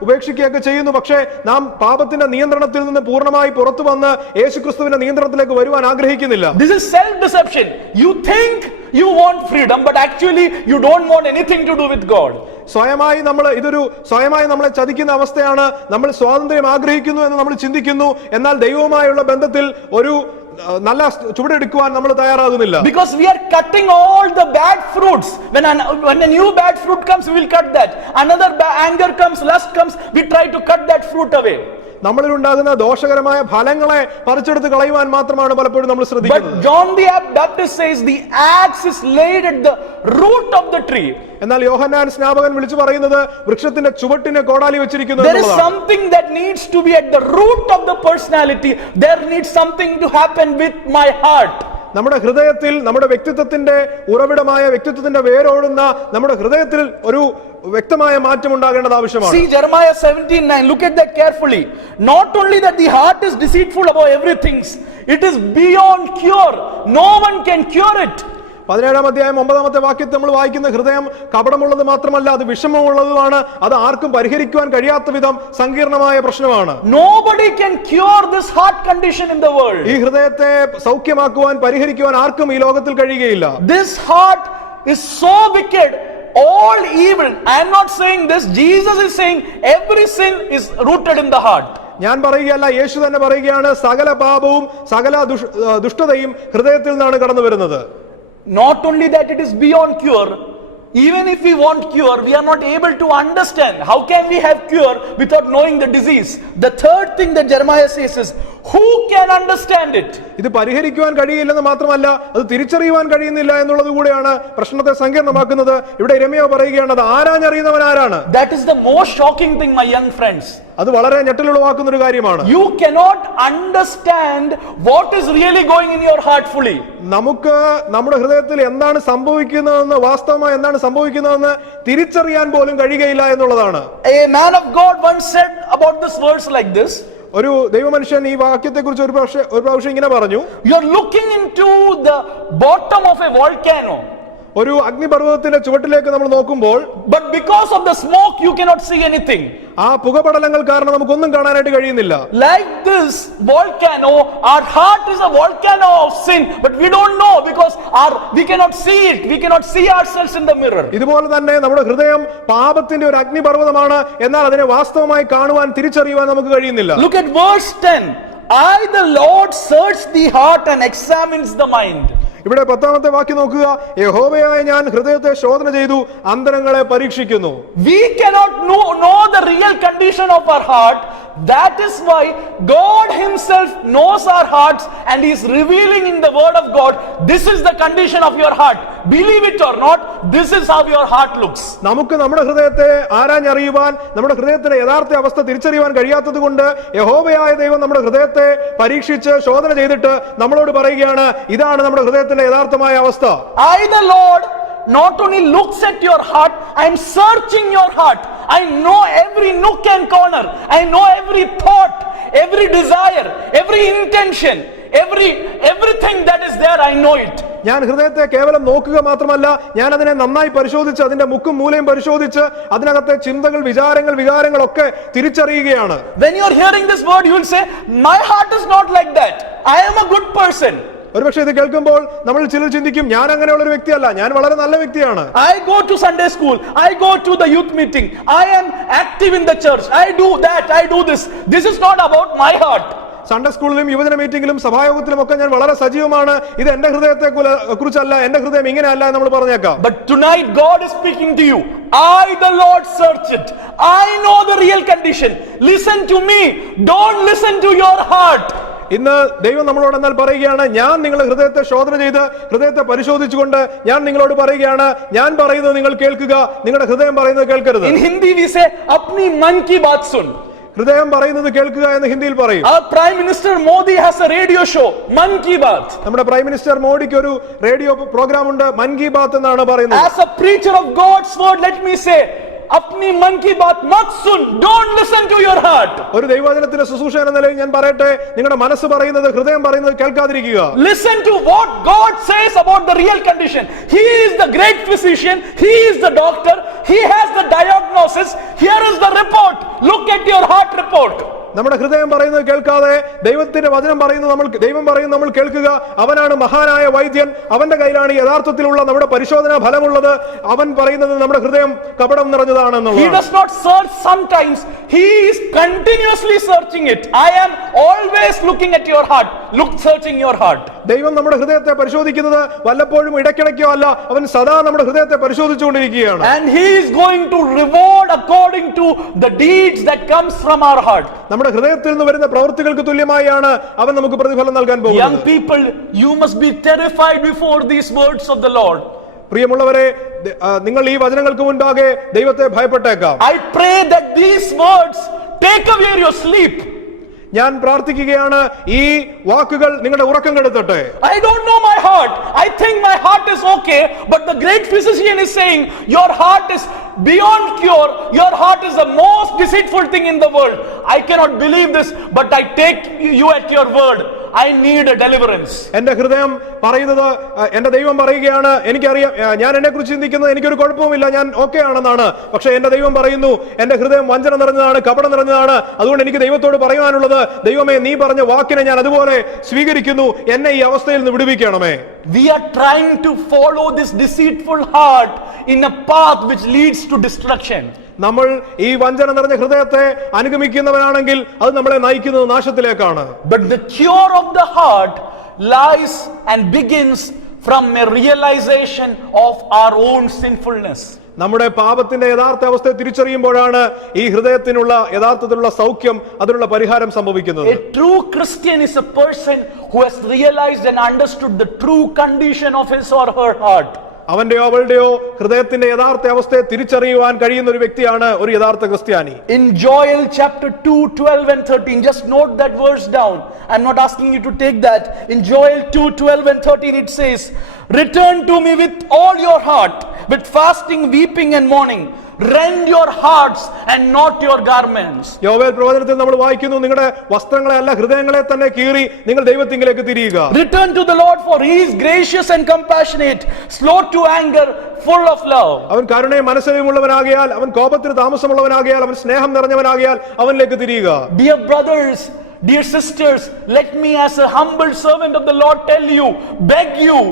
ഉപേക്ഷിക്കുകയൊക്കെ ചെയ്യുന്നു, പക്ഷേ നാം പാപത്തിന്റെ നിയന്ത്രണത്തിൽ നിന്ന് പൂർണ്ണമായി പുറത്തു വന്ന് യേശുക്രിസ്തുവിന്റെ നിയന്ത്രണത്തിലേക്ക് വരുവാൻ ആഗ്രഹിക്കുന്നില്ല. This is self deception. You think you want freedom, but actually you don't want anything to do with God. സ്വയമായി നമ്മളെ ചതിക്കുന്ന അവസ്ഥയാണ്. നമ്മൾ സ്വാതന്ത്ര്യം ആഗ്രഹിക്കുന്നു എന്ന് നമ്മൾ ചിന്തിക്കുന്നു, എന്നാൽ ദൈവവുമായുള്ള ബന്ധത്തിൽ ഒരു നല്ല ചുവടെടുക്കുവാൻ നമ്മൾ തയ്യാറാകുന്നില്ല. Because we are cutting all the bad fruits. When a new bad fruit comes, we will cut that. Another anger comes, lust comes, we try to cut that fruit away. നമ്മളിൽ ഉണ്ടാകുന്ന ദോഷകരമായ ഫലങ്ങളെ പറിച്ചെടുത്ത് കളയുവാൻ മാത്രമാണ് പലപ്പോഴും നമ്മൾ ശ്രദ്ധിക്കുന്നത്. But John the Baptist says the axe is laid at the root of the tree. എന്നാൽ യോഹന്നാൻ സ്നാപകൻ വിളിച്ചു പറയുന്നത് വൃക്ഷത്തിന്റെ ചുവട്ടിനെ കോടാലി വെച്ചിരിക്കുന്നു There is എന്നുള്ളതാണ്. something that needs to be at the root of the personality. There needs something to happen with my heart. നമ്മുടെ ഹൃദയത്തിൽ, നമ്മുടെ വ്യക്തിത്വത്തിന്റെ ഉറവിടമായ വ്യക്തിത്വത്തിന്റെ വേരോടുന്ന നമ്മുടെ ഹൃദയത്തിൽ ഒരു വ്യക്തമായ മാറ്റം ഉണ്ടാകേണ്ടത് ആവശ്യമാണ്. See Jeremiah 17:9, look at that carefully. Not only that the heart is deceitful above everything, it is beyond cure. No one can cure it. 17-ാം അധ്യായം 9-ാമത്തെ വാക്യത്തിൽ നമ്മൾ വായിക്കുന്ന ഹൃദയം കപടമുള്ളത് മാത്രമല്ല, അത് വിഷമമുള്ളതുമാണ്. അത് ആർക്കും പരിഹരിക്കുവാൻ കഴിയാത്ത വിധം സങ്കീർണമായ പ്രശ്നമാണ്. Nobody can cure this heart condition in the world. ഈ ഹൃദയത്തെ സൗഖ്യമാക്കുവാൻ, പരിഹരിക്കുവാൻ ആർക്കും ഈ ലോകത്തിൽ കഴിയുകയില്ല. This heart is so wicked, all evil. I am not saying this, Jesus is saying every sin is rooted in the heart. ഞാൻ പറയുകയല്ല, യേശു തന്നെ പറയുകയാണ്, സകല പാപവും സകല ദുഷ്ടതയും ഹൃദയത്തിൽ നിന്നാണ് കടന്നു വരുന്നത്. Not only that, it is beyond cure. Even if we want cure, we are not able to understand. How can we have cure without knowing the disease? The third thing that Jeremiah says is, Who can understand it? ഇത് പരിഹരിക്കുവാൻ കഴിയില്ലെന്ന് മാത്രമല്ല അത് തിരിച്ചറിയുവാൻ കഴിയുന്നില്ല എന്നുള്ളത് കൂടെയാണ് പ്രശ്നത്തെ സങ്കീർണമാക്കുന്നത്. ഇവിടെ ഇരമ്യാവ് പറയുകയാണ്, അത് ആരാഞ്ഞറിയുന്നവൻ ആരാണ്? That is the most shocking thing, my young friends. അത് വളരെ ഞെട്ടലുളവാക്കുന്ന ഒരു കാര്യമാണ്. You cannot understand what is really going in your heart fully. നമുക്ക് നമ്മുടെ ഹൃദയത്തിൽ എന്താണ് സംഭവിക്കുന്നതെന്ന്, വാസ്തവമായി എന്താണ് സംഭവിക്കുന്നതെന്ന് തിരിച്ചറിയാൻ പോലും കഴിയുകയില്ല എന്നുള്ളതാണ്. A man of God once said about this verse like this. ഒരു ദൈവമനുഷ്യൻ ഈ വാക്യത്തെ കുറിച്ച് ഒരു പ്രാവശ്യം ഇങ്ങനെ പറഞ്ഞു, You are looking into the bottom of a volcano, ഒരു അഗ്നിപർവ്വതത്തിന്റെ ചുവട്ടിലേക്ക് നമ്മൾ നോക്കുമ്പോൾ, but because of the smoke you cannot see anything. ആ പുകപടലങ്ങൾ കാരണം നമുക്കൊന്നും കാണാനായിട്ട് കഴിയുന്നില്ല. Like this volcano, our heart is a volcano of sin, but we don't know because we cannot see it. We cannot see ourselves in the mirror. ഇതുപോലെ തന്നെ നമ്മുടെ ഹൃദയം പാപത്തിന്റെ ഒരു അഗ്നിപർവ്വതമാണ്, എന്നാൽ അതിനെ വാസ്തവമായി കാണുവാൻ, തിരിച്ചറിയുവാൻ നമുക്ക് കഴിയുന്നില്ല. Look at verse 10. I, the Lord, search the heart and examines the mind. ഇവിടെ 10ാമത്തെ വാക്യം നോക്കുക, യഹോവയായ ഞാൻ ഹൃദയത്തെ ശോധന ചെയ്തു, അന്തരങ്ങളെ പരീക്ഷിക്കുന്നു. We cannot know the real condition of our heart. That is why God himself knows our hearts and he is revealing in the word of God, this is the condition of your heart. Believe it or not, this is how your heart looks. നമുക്ക് നമ്മുടെ ഹൃദയത്തെ ആരാഞ്ഞറിയുവാൻ, നമ്മുടെ ഹൃദയത്തിന്റെ യഥാർത്ഥ അവസ്ഥ തിരിച്ചറിയുവാൻ കഴിയാത്തത് കൊണ്ട് യഹോവയായ ദൈവം നമ്മുടെ ഹൃദയത്തെ പരീക്ഷിച്ച് ശോധന ചെയ്തിട്ട് നമ്മളോട് പറയുകയാണ്, ഇതാണ് നമ്മുടെ ഹൃദയത്തിന്റെ യഥാർത്ഥമായ അവസ്ഥ. I, the Lord, not only looks at your heart, I am searching your heart. I know every nook and corner. I know every thought, every desire, every intention, everything that is there. I know it. ഞാൻ ഹൃദയത്തെ കേവലം നോക്കുക മാത്രമല്ല, ഞാൻ അതിനെ നന്നായി പരിശോധിച്ച് അതിന്റെ മുക്കും മൂലയും പരിശോധിച്ച് അതിനകത്തെ ചിന്തകൾ, വിചാരങ്ങൾ, വികാരങ്ങളൊക്കെ തിരിച്ചറിയുകയാണ്. When you are hearing this word, you will say, my heart is not like that. I am a good person. ഒരുപക്ഷെ ഇത് കേൾക്കുമ്പോൾ നമ്മൾ ചിലർ ചിന്തിക്കും, ഞാൻ അങ്ങനെയുള്ള ഒരു വ്യക്തിയല്ല, ഞാൻ വളരെ നല്ല വ്യക്തിയാണ്. I go to Sunday school, I go to the youth meeting, I am active in the church, I do that, I do this. This is not about my heart. Sunday സ്കൂളിലും യുവജന മീറ്റിംഗിലും സഭായോഗത്തിലും ഒക്കെ ഞാൻ വളരെ സജീവമാണ്. ഇത് എന്റെ ഹൃദയത്തെ കുറിച്ചല്ല, എന്റെ ഹൃദയം ഇങ്ങനെയല്ല എന്ന് നമ്മൾ പറഞ്ഞേക്കാം. But tonight God is speaking to you. I, the Lord, search it. I know the real condition. Listen to me. Don't listen to your heart. ഇന്ന് ദൈവം നമ്മളോട് എന്നാൽ പറയുകയാണ്, ഞാൻ നിങ്ങളുടെ ഹൃദയത്തെ ശോധന ചെയ്ത് ഹൃദയത്തെ പരിശോധിച്ചുകൊണ്ട് ഞാൻ നിങ്ങളോട് പറയുകയാണ്, ഞാൻ പറയുന്നത് നിങ്ങൾ കേൾക്കുക, നിങ്ങളുടെ ഹൃദയം പറയുന്നത് കേൾക്കരുത്. In Hindi we say, apni man ki baat sun. ഹൃദയം പറയുന്നത് കേൾക്കുക എന്ന് ഹിന്ദിയിൽ പറയും. Our Prime Minister Modi has a radio show, Man Ki Baat. നമ്മുടെ പ്രൈം മിനിസ്റ്റർ മോഡിക്ക് ഒരു റേഡിയോ പ്രോഗ്രാം ഉണ്ട്, മൻ കി ബാത്ത് എന്നാണ് പറയുന്നത്. As a preacher of God's word, let me say, apni man ki baat mat sun. Don't listen to your heart. ഒരു ദൈവവചനത്തിന്റെ ശുശ്രൂഷ എന്ന നിലയിൽ ഞാൻ പറയട്ടെ, നിങ്ങളുടെ മനസ്സ് പറയുന്നത്, ഹൃദയം പറയുന്നത് കേൾക്കാതിരിക്കുക. Listen to what God says about the real condition. He is the great physician. He is the doctor. He has the diagnosis. Here is the report. Look at your heart report. നമ്മുടെ ഹൃദയം പറയുന്നത് കേൾക്കാതെ ദൈവത്തിന്റെ വചനം പറയുന്നത് ദൈവം പറയുന്നത് നമ്മൾ കേൾക്കുക. അവനാണ് മഹാനായ വൈദ്യൻ, അവന്റെ കയ്യിലാണ് യഥാർത്ഥത്തിലുള്ള നമ്മുടെ പരിശോധനാ ഫലമുള്ളത്. അവൻ പറയുന്നത് നമ്മുടെ ഹൃദയം കപടം നിറഞ്ഞതാണെന്നുള്ളത്. He does not search sometimes, he is continuously searching it. I am always looking at your heart. Searching your heart. ദൈവം നമ്മുടെ ഹൃദയത്തെ പരിശോധിക്കുന്നത് വല്ലപ്പോഴും ഇടയ്ക്കിടയ്ക്കോ അല്ല, അവൻ സദാ നമ്മുടെ ഹൃദയത്തെ പരിശോധിച്ചുകൊണ്ടിരിക്കുകയാണ്. And he is going to reward according to the deeds that comes from our heart. നമ്മുടെ ഹൃദയത്തിൽ നിന്ന് വരുന്ന പ്രവൃത്തികൾക്ക് തുല്യമായാണ് അവൻ നമുക്ക് പ്രതിഫലം നൽകാൻ പോകുന്നത്. Young people, you must be terrified before these words of the Lord. പ്രിയമുള്ളവരെ, നിങ്ങൾ ഈ വചനങ്ങൾക്ക് മുൻപാകെ ദൈവത്തെ ഭയപ്പെട്ടേക്കാം. I pray that these words take away your sleep. ഞാൻ പ്രാർത്ഥിക്കുകയാണ്, ഈ വാക്കുകൾ നിങ്ങളുടെ ഉറക്കം കെടുത്തട്ടെ. I don't know my heart. I think my heart is okay, but the great physician is saying your heart is beyond cure. Your heart is the most deceitful thing in the world. I cannot believe this, but I take you at your word. I need a deliverance. എന്റെ ഹൃദയം പറയുന്നത്, എന്റെ ദൈവം പറയുകയാണ്, എനിക്കറിയാം, ഞാൻ എന്നെ കുറിച്ച് ചിന്തിക്കുന്നത് എനിക്കൊരു കുഴപ്പവുമില്ല, ഞാൻ ഓക്കെ ആണെന്നാണ്. പക്ഷെ എന്റെ ദൈവം പറയുന്നു, എന്റെ ഹൃദയം വഞ്ചന നിറഞ്ഞതാണ്, കപടം നിറഞ്ഞതാണ്. അതുകൊണ്ട് എനിക്ക് ദൈവത്തോട് പറയാനുള്ളത്, ദൈവമേ, നീ പറഞ്ഞ വാക്കിനെ ഞാൻ അതുപോലെ സ്വീകരിക്കുന്നു, എന്നെ ഈ അവസ്ഥയിൽ നിന്ന് വിടുവിക്കണമേ. We are trying to follow this deceitful heart in a path which leads to destruction. നമ്മൾ ഈ വഞ്ചന നിറഞ്ഞ ഹൃദയത്തെ അനുഗമിക്കുന്നവരാണെങ്കിൽ അത് നമ്മളെ നയിക്കുന്നത് നാശത്തിലേക്കാണ്. But the cure of the heart lies and begins from a realization of our own sinfulness. നമ്മുടെ പാപത്തിന്റെ യഥാർത്ഥ അവസ്ഥയെ തിരിച്ചറിയുമ്പോഴാണ് ഈ ഹൃദയത്തിനുള്ള യഥാർത്ഥത്തിലുള്ള സൗഖ്യം, അതിനുള്ള പരിഹാരം സംഭവിക്കുന്നത്. A true Christian is a person who has realized and understood the true condition of his or her heart. അവന്റെയോ അവളുടെയോ ഹൃദയത്തിന്റെ യഥാർത്ഥ അവസ്ഥയെ തിരിച്ചറിയുവാൻ കഴിയുന്ന ഒരു വ്യക്തിയാണ് ഒരു യഥാർത്ഥ ക്രിസ്ത്യാനി. In Joel chapter 2, 12 and 13, just note that verse down. I'm not asking you to take that. In Joel 2, 12 and 13 it says, "Return to me with all your heart, with fasting, weeping and mourning. Rend your hearts and not your garments." യോവേൽ പ്രവചനത്തിൽ നമ്മൾ വായിക്കുന്നു, നിങ്ങളുടെ വസ്ത്രങ്ങളെ അല്ല ഹൃദയങ്ങളെ തന്നെ കീറി നിങ്ങൾ ദൈവത്തിങ്കിലേക്ക് തിരിയുക. Return to the Lord, for he is gracious and compassionate, slow to anger, full of love. അവൻ കരുണയും മനസ്സലിവുമുള്ളവനാകിയാൽ, അവൻ കോപത്തിന് താമസമുള്ളവനാകിയാൽ, അവൻ സ്നേഹം നിറഞ്ഞവനാകിയാൽ അവനിലേക്ക് തിരിയുക. Dear brothers, dear sisters, let me as a humble servant of the Lord tell you, beg you,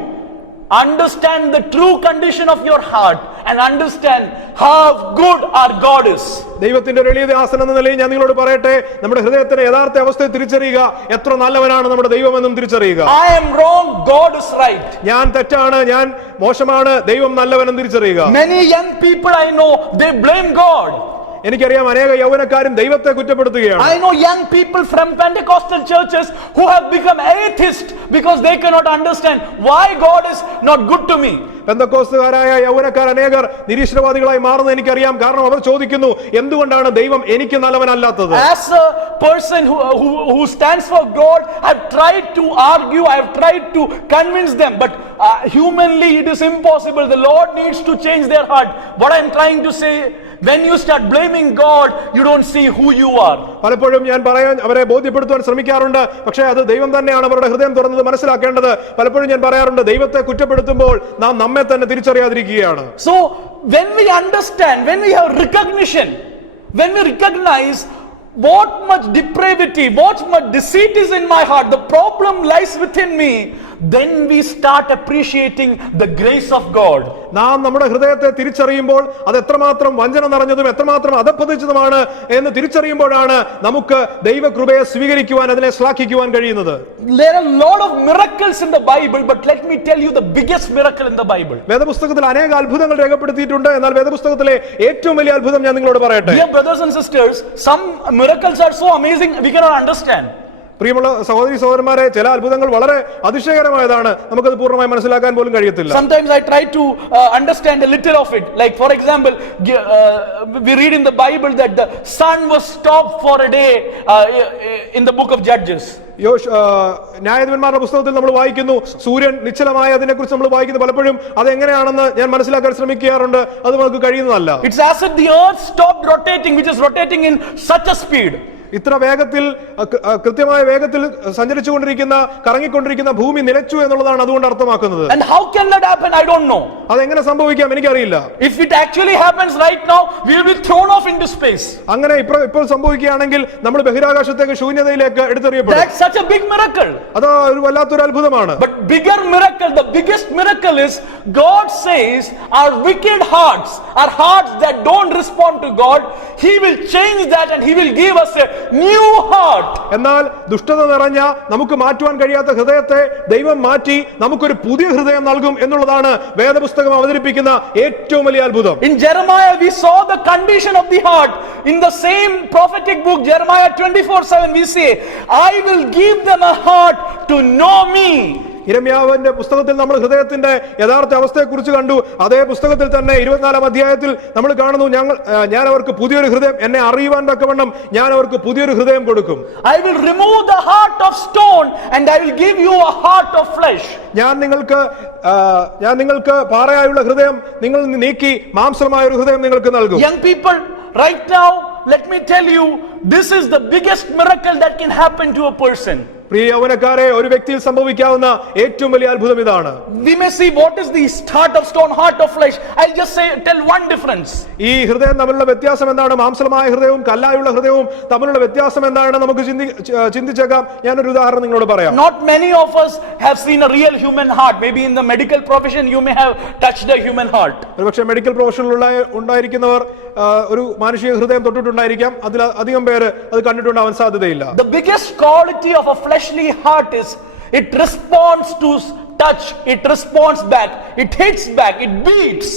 understand the true condition of your heart and understand how good our God is. ദൈവത്തിന്റെ ഒരു എളിയ ദാസൻ എന്ന നിലയിൽ ഞാൻ നിങ്ങളോട് പറയട്ടെ, നമ്മുടെ ഹൃദയത്തിന്റെ യഥാർത്ഥ അവസ്ഥയെ തിരിച്ചറിയുക, എത്ര നല്ലവനാണ് നമ്മുടെ ദൈവമെന്നും തിരിച്ചറിയുക. I am wrong, God is right. ഞാൻ തെറ്റാണ്, ഞാൻ മോശമാണ്, ദൈവം നല്ലവനെന്ന് തിരിച്ചറിയുക. Many young people I know, they blame God. എനിക്കറിയാം അനേക യൗവനക്കാരും ദൈവത്തെ കുറ്റപ്പെടുത്തുകയാണ്. I know young people from Pentecostal churches who have become atheists because they cannot understand why God is not good to me. പെന്തക്കോസ്തുകാരായ യൗവനക്കാർ അനേകർ നിരീശ്വരവാദികളായി മാറുന്നത് എനിക്കറിയാം. കാരണം അവർ ചോദിക്കുന്നു, എന്തുകൊണ്ടാണ് ദൈവം എനിക്ക് നല്ലവനല്ലാത്തത്? As a person who stands for God, I've tried to argue, I've tried to convince them, but humanly it is impossible. The Lord needs to change their heart. What I'm trying to say, when you start blaming God, you don't see who you are. പലപ്പോഴും ഞാൻ പറയാൻ അവരെ ബോധ്യപ്പെടുത്താൻ ശ്രമിക്കാറുണ്ട്, പക്ഷേ അത് ദൈവം തന്നെയാണ് അവരുടെ ഹൃദയം തുറന്നത് മനസ്സിലാക്കേണ്ടത്. പലപ്പോഴും ഞാൻ പറയാറുണ്ട്, ദൈവത്തെ കുറ്റപ്പെടുത്തുമ്പോൾ നാം നമ്മെ തന്നെ തിരിച്ചറിയാതിരിക്കുകയാണ്. So when we understand, when we have recognition, when we recognize what much depravity, what much deceit is in my heart, the problem lies within me, then we start appreciating the grace of God. നാം നമ്മുടെ ഹൃദയത്തെ തിരിച്ചറിയുമ്പോൾ അത് എത്രമാത്രം വഞ്ചന നിറഞ്ഞതും എത്രമാത്രം അധപ്പതിച്ചതുമാണ് എന്ന് തിരിച്ചറിയുമ്പോഴാണ് നമുക്ക് ദൈവകൃപയെ സ്വീകരിക്കുവാൻ, അതിനെ ശ്ലാഘിക്കുവാൻ കഴിയുന്നത്. There are a lot of miracles in the Bible, but let me tell you the biggest miracle in the Bible. വേദപുസ്തകത്തിൽ അനേക അത്ഭുതങ്ങൾ രേഖപ്പെടുത്തിയിട്ടുണ്ട്. എന്നാൽ വേദപുസ്തകത്തിലെ ഏറ്റവും വലിയ അത്ഭുതം ഞാൻ നിങ്ങളോട് പറയട്ടെ. Dear brothers and sisters, some miracles are so amazing we cannot understand. പ്രിയമുള്ള സഹോദരി സഹോദരന്മാരെ, ചില അത്ഭുതങ്ങൾ വളരെ അതിശയകരമായതാണ്, നമുക്കത് പൂർണ്ണമായി മനസ്സിലാക്കാൻ പോലും കഴിയത്തില്ല. Sometimes I try to understand a little of it. Like for example, we read in the Bible that the sun was stopped for a day in the book of Judges. ന്യായാധിപന്മാരുടെ പുസ്തകത്തിൽ നമ്മൾ വായിക്കുന്നു, സൂര്യൻ നിശ്ചലമായ അതിനെ കുറിച്ച് നമ്മൾ വായിക്കുന്നു. പലപ്പോഴും അതെങ്ങനെയാണെന്ന് ഞാൻ മനസ്സിലാക്കാൻ ശ്രമിക്കാറുണ്ട്, അത് നമുക്ക് കഴിയുന്നതല്ല. It's as if the earth stopped rotating, which is rotating in such a speed. ഇത്ര വേഗത്തിൽ, കൃത്യമായ വേഗത്തിൽ സഞ്ചരിച്ചുകൊണ്ടിരിക്കുന്ന, കറങ്ങിക്കൊണ്ടിരിക്കുന്ന ഭൂമി നിലച്ചു എന്നുള്ളതാണ് അതുകൊണ്ട് അർത്ഥമാക്കുന്നത്. And how can that happen? I don't know. അതെങ്ങനെ സംഭവിക്കാം എനിക്കറിയില്ല. If it actually happens right now, we will be thrown off into space. അങ്ങനെ ഇപ്പോൾ സംഭവിക്കുകയാണെങ്കിൽ നമ്മൾ ബഹിരാകാശത്തേക്ക്, ശൂന്യതയിലേക്ക് എടുത്തെറിയപ്പെടും. That's such a big miracle. അത് ഒരു വല്ലാത്തൊരു അത്ഭുതമാണ്. But bigger miracle, the biggest miracle is God says our wicked hearts, our hearts that don't respond to God, He will change that and He will give us a new heart. എന്നാൽ ദുഷ്ടത നിറഞ്ഞ, നമുക്ക് മാറ്റുവാൻ കഴിയാത്ത ഹൃദയത്തെ ദൈവം മാറ്റി നമുക്കൊരു പുതിയ ഹൃദയം നൽകും എന്നുള്ളതാണ് വേദപുസ്തകം അവതരിപ്പിക്കുന്ന ഏറ്റവും വലിയ അത്ഭുതം. In Jeremiah we saw the condition of the heart. In the same prophetic book Jeremiah 24:7 we say, I will give them a heart to know me. യിരെമ്യാവിന്റെ പുസ്തകത്തിൽ നമ്മൾ ഹൃദയത്തിന്റെ യഥാർത്ഥ അവസ്ഥയെ കുറിച്ച് കണ്ടു. അതേ പുസ്തകത്തിൽ തന്നെ 24-ാം അധ്യായത്തിൽ നമ്മൾ കാണുന്നു, ഞാൻ അവർക്ക് പുതിയൊരു ഹൃദയം, എന്നെ അറിയുവാൻ തക്കവണ്ണം ഞാൻ അവർക്ക് പുതിയൊരു ഹൃദയം കൊടുക്കും. I will remove the heart of stone and I will give you a heart of flesh. ഞാൻ നിങ്ങൾക്ക് പാറയായുള്ള ഹൃദയം നിങ്ങൾ നീക്കി മാംസമായ ഒരു ഹൃദയം നിങ്ങൾക്ക് നൽകും. Young people, right now let me tell you, this is the biggest miracle that can happen to a person. പ്രിയ യൗവനക്കാരെ, ഒരു വ്യക്തിയിൽ സംഭവിക്കാവുന്ന ഏറ്റവും വലിയ അത്ഭുതം ഇതാണ്. We may see what is the heart of stone, heart of flesh. I'll just tell one difference. ഈ ഹൃദയം തമ്മിലുള്ള വ്യത്യാസം എന്താണ്? മാംസമായ ഹൃദയവും കല്ലായുള്ള ഹൃദയവും തമ്മിലുള്ള വ്യത്യാസം എന്താണ് നമുക്ക് ചിന്തിച്ചേക്കാം. ഞാനൊരു ഉദാഹരണം നിങ്ങളോട് പറയാം. Not many of us have seen a real human heart. Maybe in the medical profession you may have touched a human heart. ഒരുപക്ഷെ മെഡിക്കൽ പ്രൊഫഷനിൽ ഉണ്ടായിരിക്കുന്നവർ ഒരു മാനുഷിക ഹൃദയം തൊട്ടിട്ടുണ്ടായിരിക്കാം. അതിൽ അധികം പേര് അത് കണ്ടിട്ടുണ്ടാവാൻ സാധ്യതയില്ല. The biggest quality of a fleshly heart is it responds to touch, it responds back, it hits back, it beats.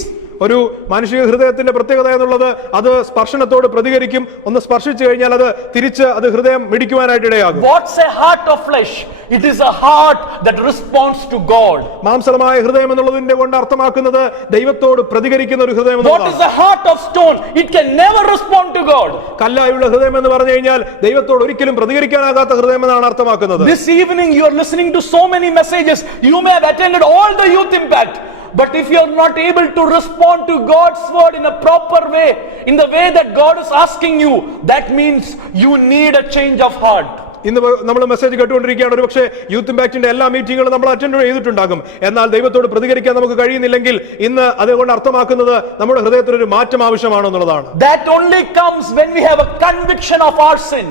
ഒരു മാനുഷിക ഹൃദയത്തിന്റെ പ്രത്യേകത എന്നുള്ളത് അത് സ്പർശനത്തോട് പ്രതികരിക്കും. ഒന്ന് സ്പർശിച്ചു കഴിഞ്ഞാൽ അത് തിരിച്ച് അത് ഹൃദയം മിടിക്കുവാനായിട്ട് ഇടയാകും. What's a heart of flesh? It is a heart that responds to God. മാംസളമായ ഹൃദയം എന്നുള്ളതിന്റെ കൊണ്ട് അർത്ഥമാക്കുന്നത് ദൈവത്തോട് പ്രതികരിക്കുന്ന ഒരു ഹൃദയം. What is a heart of stone? It can never respond to God. കല്ലായുള്ള ഹൃദയം എന്ന് പറഞ്ഞു കഴിഞ്ഞാൽ ദൈവത്തോട് ഒരിക്കലും പ്രതികരിക്കാനാകാത്ത ഹൃദയം എന്നാണ് അർത്ഥമാക്കുന്നത്. This evening you are listening to so many messages. You may have attended all the youth impact. But if you are not able to respond to God's word in a proper way, in the way that God is asking you, that means you need a change of heart. ഇന്ന് നമ്മൾ message കേട്ടുകൊണ്ടിരിക്കുകയാണ്. ഒരു പക്ഷേ youth ഇമ്പാക്റ്റിന്റെ എല്ലാ മീറ്റിങ്ങുകളും നമ്മൾ attend ചെയ്തിട്ടുണ്ടാകും. എന്നാൽ ദൈവത്തോട് പ്രതികരിക്കാൻ നമുക്ക് കഴിയുന്നില്ലെങ്കിൽ ഇന്ന് അതുകൊണ്ട് അർത്ഥമാക്കുന്നത് നമ്മുടെ ഹൃദയത്തിൽ ഒരു മാറ്റം ആവശ്യമാണെന്നുള്ളതാണ്. That only comes when we have a conviction of our sin.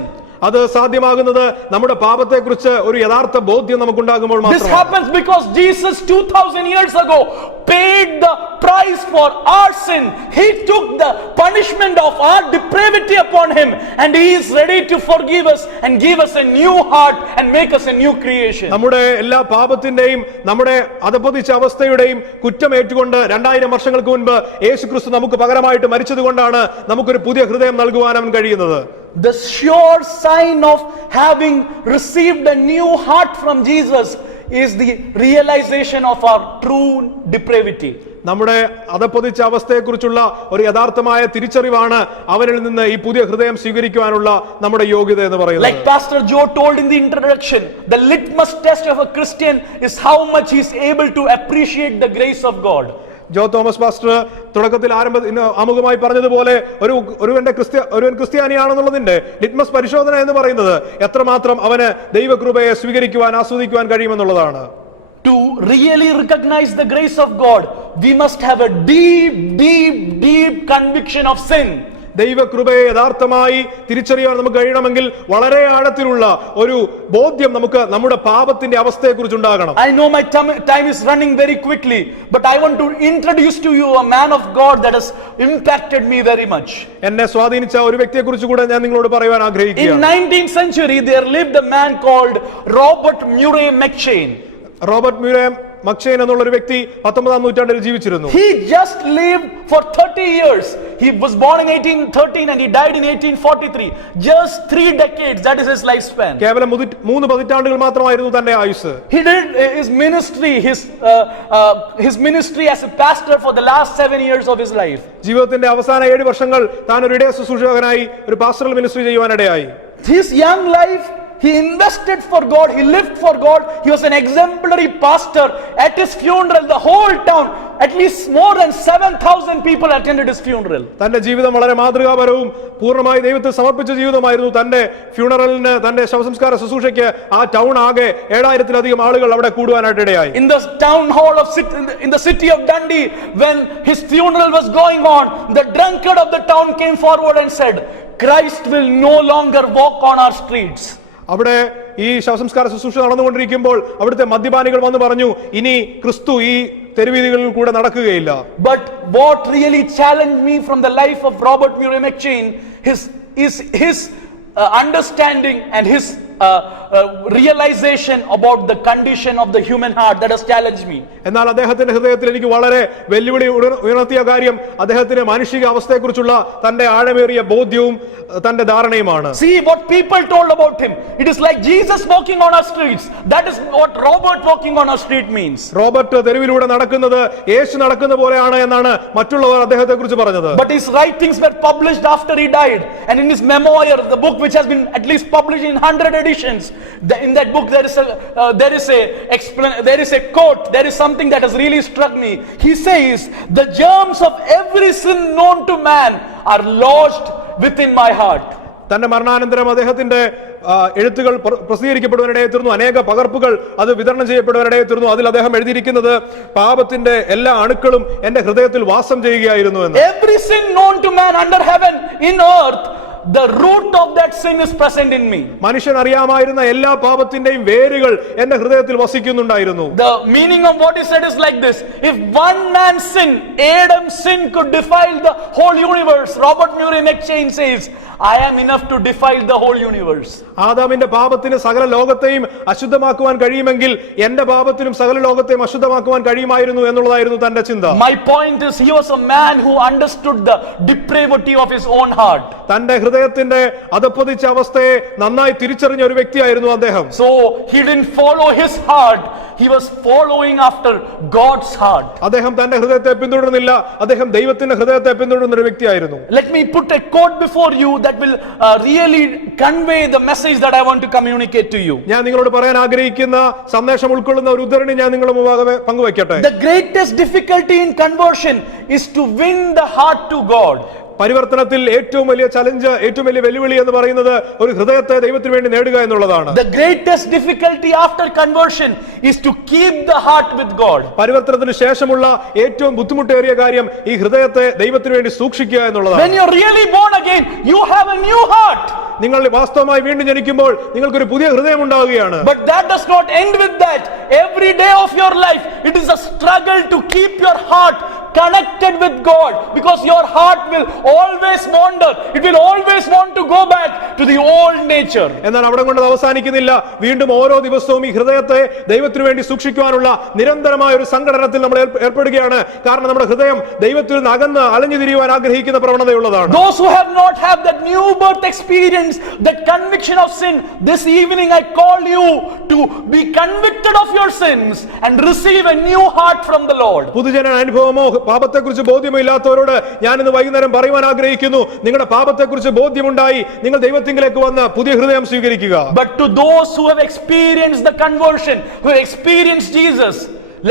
അത് സാധ്യമാകുന്നത് നമ്മുടെ പാപത്തെക്കുറിച്ച് ഒരു യഥാർത്ഥ ബോധ്യം നമുക്കുണ്ടാകുമ്പോൾ This മാത്രമാണ്. happens because Jesus 2000 years ago paid the price for our sin. He took the punishment of our depravity upon him, and he is ready to forgive us and give us a new heart and make us a new creation. നമ്മുടെ എല്ലാ പാപത്തിന്റെയും നമ്മുടെ അധപതിച്ച അവസ്ഥയുടെയും കുറ്റമേറ്റുകൊണ്ട് 2000 വർഷങ്ങൾക്ക് മുൻപ് യേശുക്രിസ്തു നമുക്ക് പകരമായിട്ട് മരിച്ചതുകൊണ്ടാണ് നമുക്കൊരു പുതിയ ഹൃദയം നൽകുവാൻ അവൻ കഴിയുന്നത്. The sure sign of having received a new heart from Jesus is the realization of our true depravity. നമ്മുടെ അധപതിച്ച അവസ്ഥയെക്കുറിച്ചുള്ള ഒരു യഥാർത്ഥമായ തിരിച്ചറിവാണ് അവനിൽ നിന്ന് ഈ പുതിയ ഹൃദയം സ്വീകരിക്കുവാനുള്ള നമ്മുടെ യോഗ്യത എന്ന് പറയുന്നത്. Like Pastor Joe told in the introduction, the litmus test of a Christian is how much he is able to appreciate the grace of God. Jo Thomas pastor തുടക്കത്തിൽ ആമുഖമായി പറഞ്ഞതുപോലെ ഒരുവൻ ക്രിസ്ത്യാനിയാണെന്നുള്ളതിന്റെ ലിറ്റ്മസ് പരിശോധന എന്ന് പറയുന്നത് എത്രമാത്രം അവന് ദൈവകൃപയെ സ്വീകരിക്കുവാൻ ആസ്വദിക്കുവാൻ കഴിയുമെന്നുള്ളതാണ്. To really recognize the grace of God, we must have a deep conviction of sin. ദൈവകൃപയെ യഥാർത്ഥമായി തിരിച്ചറിയാൻ നമുക്ക് കഴിയണമെങ്കിൽ വളരെ ആഴത്തിലുള്ള ഒരു ബോധ്യം നമുക്ക് നമ്മുടെ പാപത്തിന്റെ അവസ്ഥയെക്കുറിച്ച് ഉണ്ടാകണം. I know my time is running very quickly, but I want to introduce to you a man of God that has impacted me very much. എന്നെ സ്വാധീനിച്ച ഒരു വ്യക്തിയെക്കുറിച്ച് കൂടെ ഞാൻ നിങ്ങളോട് പറയുവാൻ In ആഗ്രഹിക്കുകയാണ്. 19th century there lived a man called Robert Murray McCheyne. Robert Murray McCheyne എന്നുള്ള ഒരു വ്യക്തി 19ാം നൂറ്റാണ്ടിൽ ജീവിച്ചിരുന്നു. He just lived for 30 years. He was born in 1813 and he died in 1843. Just 3 decades, that is his lifespan. കേവലം 3 പതിറ്റാണ്ടുകൾ മാത്രമായിരുന്നു തന്റെ ആയുസ്. He did his ministry as a pastor for the last 7 years of his life. ജീവിതത്തിന്റെ അവസാന 7 വർഷങ്ങൾ താൻ ഒരു ഇടയ ശുശ്രൂഷകനായി ഒരു പാസ്റ്ററൽ മിനിസ്ട്രി ചെയ്യുവാനിടയായി. His young life he invested for God, he lived for God, he was an exemplary pastor. At his funeral the whole town, at least more than 7,000 people attended his funeral. തന്റെ ജീവിതം വളരെ മാതൃകാപരവും പൂർണ്ണമായി ദൈവത്തെ സമർപ്പിച്ച ജീവിതമായിരുന്നു. തന്റെ ഫ്യൂണറലിന് തന്റെ ശവസംസ്കാര ശുശ്രൂഷയ്ക്ക് ആ ടൗൺ ആകെ 7,000-ലധികം ആളുകൾ അവിടെ കൂടുവാനായിട്ട് ഇടയായി. In the town hall of in the city of Dundee, when his funeral was going on, the drunkard of the town came forward and said, Christ will no longer walk on our streets. അവിടെ ഈ ശവസംസ്കാര ശുശ്രൂഷ നടന്നുകൊണ്ടിരിക്കുമ്പോൾ അവിടുത്തെ മദ്യപാനികൾ വന്ന് പറഞ്ഞു, ഇനി ക്രിസ്തു ഈ തെരുവീതികളിൽ കൂടെ നടക്കുകയില്ല. But what really challenged me from the life of Robert Murray McCheyne is his understanding and his realization about the condition of the human heart that has challenged me. എന്നാൽ അദ്ദേഹത്തിന്റെ ഹൃദയത്തിൽ എനിക്ക് വളരെ വെല്ലുവിളി ഉയർത്തിയ കാര്യം അദ്ദേഹത്തിന്റെ മാനുഷിക അവസ്ഥയെക്കുറിച്ചുള്ള തന്റെ ആഴമേറിയ ബോധ്യവും തന്റെ ധാരണയുമാണ്. See what people told about him. It is like Jesus walking on our streets. That is what Robert walking on our street means. Robert തെരുവിലൂടെ നടക്കുന്നത് യേശു നടക്കുന്ന പോലെയാണ് എന്നാണ് മറ്റുള്ളവർ അദ്ദേഹത്തെക്കുറിച്ച് പറഞ്ഞത്. But his writings were published after he died, and in his memoir, the book which has been at least published in 100 editions, in that book there is a quote, there is something that has really struck me. He says, the germs of every sin known to man are lodged within my heart. തന്റെ മരണാനന്തരം അദ്ദേഹത്തിന്റെ എഴുത്തുകൾ പ്രസിദ്ധീകരിക്കപ്പെടുവാനിടയെ തീർന്നു. അനേക പകർപ്പുകൾ അത് വിതരണം ചെയ്യപ്പെടുവാനിടയെ തീർന്നു. അതിൽ അദ്ദേഹം എഴുതിയിരിക്കുന്നത് പാപത്തിന്റെ എല്ലാ അണുക്കളും എന്റെ ഹൃദയത്തിൽ വാസം ചെയ്യുകയായിരുന്നു എന്ന്. Every sin known to man under heaven, in earth, the root of that sin is present in me. മനുഷ്യൻ അറിയാമായിരുന്ന എല്ലാ പാപത്തിന്റെയും വേരുകൾ എന്റെ ഹൃദയത്തിൽ വസിക്കുന്നുണ്ടായിരുന്നു. The meaning of what he said is like this: if one man's sin, Adam's sin, could defile the whole universe, Robert Murray McCheyne says, I am enough to defile the whole universe. ആദാമിന്റെ പാപത്തിന് സകല ലോകത്തെയും അശുദ്ധമാക്കുവാൻ കഴിയുമെങ്കിൽ എന്റെ പാപത്തിനും സകല ലോകത്തെയും അശുദ്ധമാക്കുവാൻ കഴിയുമായിരുന്നു എന്നുള്ളതായിരുന്നു തന്റെ ചിന്ത. My point is, he was a man who understood the depravity of his own heart. തന്റെ ഹൃദയത്തിന്റെ അധപ്പതിച്ച അവസ്ഥയെ നന്നായി തിരിച്ചറിഞ്ഞ ഒരു വ്യക്തിയായിരുന്നു അദ്ദേഹം. So he didn't follow his heart, he was following after God's heart. അദ്ദേഹം തന്റെ ഹൃദയത്തെ പിന്തുടർന്നില്ല, അദ്ദേഹം ദൈവത്തിന്റെ ഹൃദയത്തെ പിന്തുടരുന്ന ഒരു വ്യക്തിയായിരുന്നു. Let me put a quote before you that will really convey the message that I want to communicate to you. ഞാൻ നിങ്ങളോട് പറയാൻ ആഗ്രഹിക്കുന്ന സന്ദേശം ഉൾക്കൊള്ളുന്ന ഒരു ഉദ്ധരണി ഞാൻ നിങ്ങളുടെ മുമ്പാകെ പങ്കുവയ്ക്കട്ടെ. The greatest difficulty in conversion is to win the heart to God. പരിവർത്തനത്തിൽ ഏറ്റവും വലിയ ചലഞ്ച്, ഏറ്റവും വലിയ വെല്ലുവിളി എന്ന് പറയുന്നത് ഒരു ഹൃദയത്തെ ദൈവത്തിന് വേണ്ടി നേടുക എന്നുള്ളതാണ്. The greatest difficulty after conversion is to keep the heart with God. പരിവർത്തനത്തിന് ശേഷമുള്ള ഏറ്റവും ബുദ്ധിമുട്ടേറിയ കാര്യം ഈ ഹൃദയത്തെ ദൈവത്തിന് വേണ്ടി സൂക്ഷിക്കുക എന്നുള്ളതാണ്. When you're really born again, you have a new heart. നിങ്ങൾ വാസ്തവമായി വീണ്ടും ജനിക്കുമ്പോൾ നിങ്ങൾക്കൊരു പുതിയ ഹൃദയം ഉണ്ടാവുകയാണ്. But that does not end with that. Every day of your life, it is a struggle to keep your heart connected with God, because your heart will always wander. It will always want to go back to the old nature. എന്നാൽ അവിടെ കൊണ്ട് അവസാനിക്കുന്നില്ല. വീണ്ടും ഓരോ ദിവസവും ഈ ഹൃദയത്തെ ദൈവത്തിന് വേണ്ടി സൂക്ഷിക്കുവാനുള്ള നിരന്തരമായ ഒരു സംഘടനത്തിൽ നമ്മൾ ഏർപ്പെടുകയാണ്. കാരണം നമ്മുടെ ഹൃദയം ദൈവത്തിൽ നിന്ന് അകന്ന് അലഞ്ഞു തിരിയുവാൻ ആഗ്രഹിക്കുന്ന പ്രവണതയുള്ളതാണ്. Those who have not had that new birth experience, that conviction of sin, this evening I call you to be convicted of your sins and receive a new heart from the Lord. പുതുജന അനുഭവമോ പാപത്തെക്കുറിച്ച് ബോധ്യമില്ലാത്തവരോട് ഞാൻ ഇന്ന് വൈകുന്നേരം പറയുവാൻ ആഗ്രഹിക്കുന്നു, നിങ്ങളുടെ പാപത്തെക്കുറിച്ച് ബോധ്യമുണ്ടായി നിങ്ങൾ ദൈവത്തിങ്കിലേക്ക് വന്ന് പുതിയ ഹൃദയം സ്വീകരിക്കുക. But to those who have experienced the conversion, who have experienced Jesus,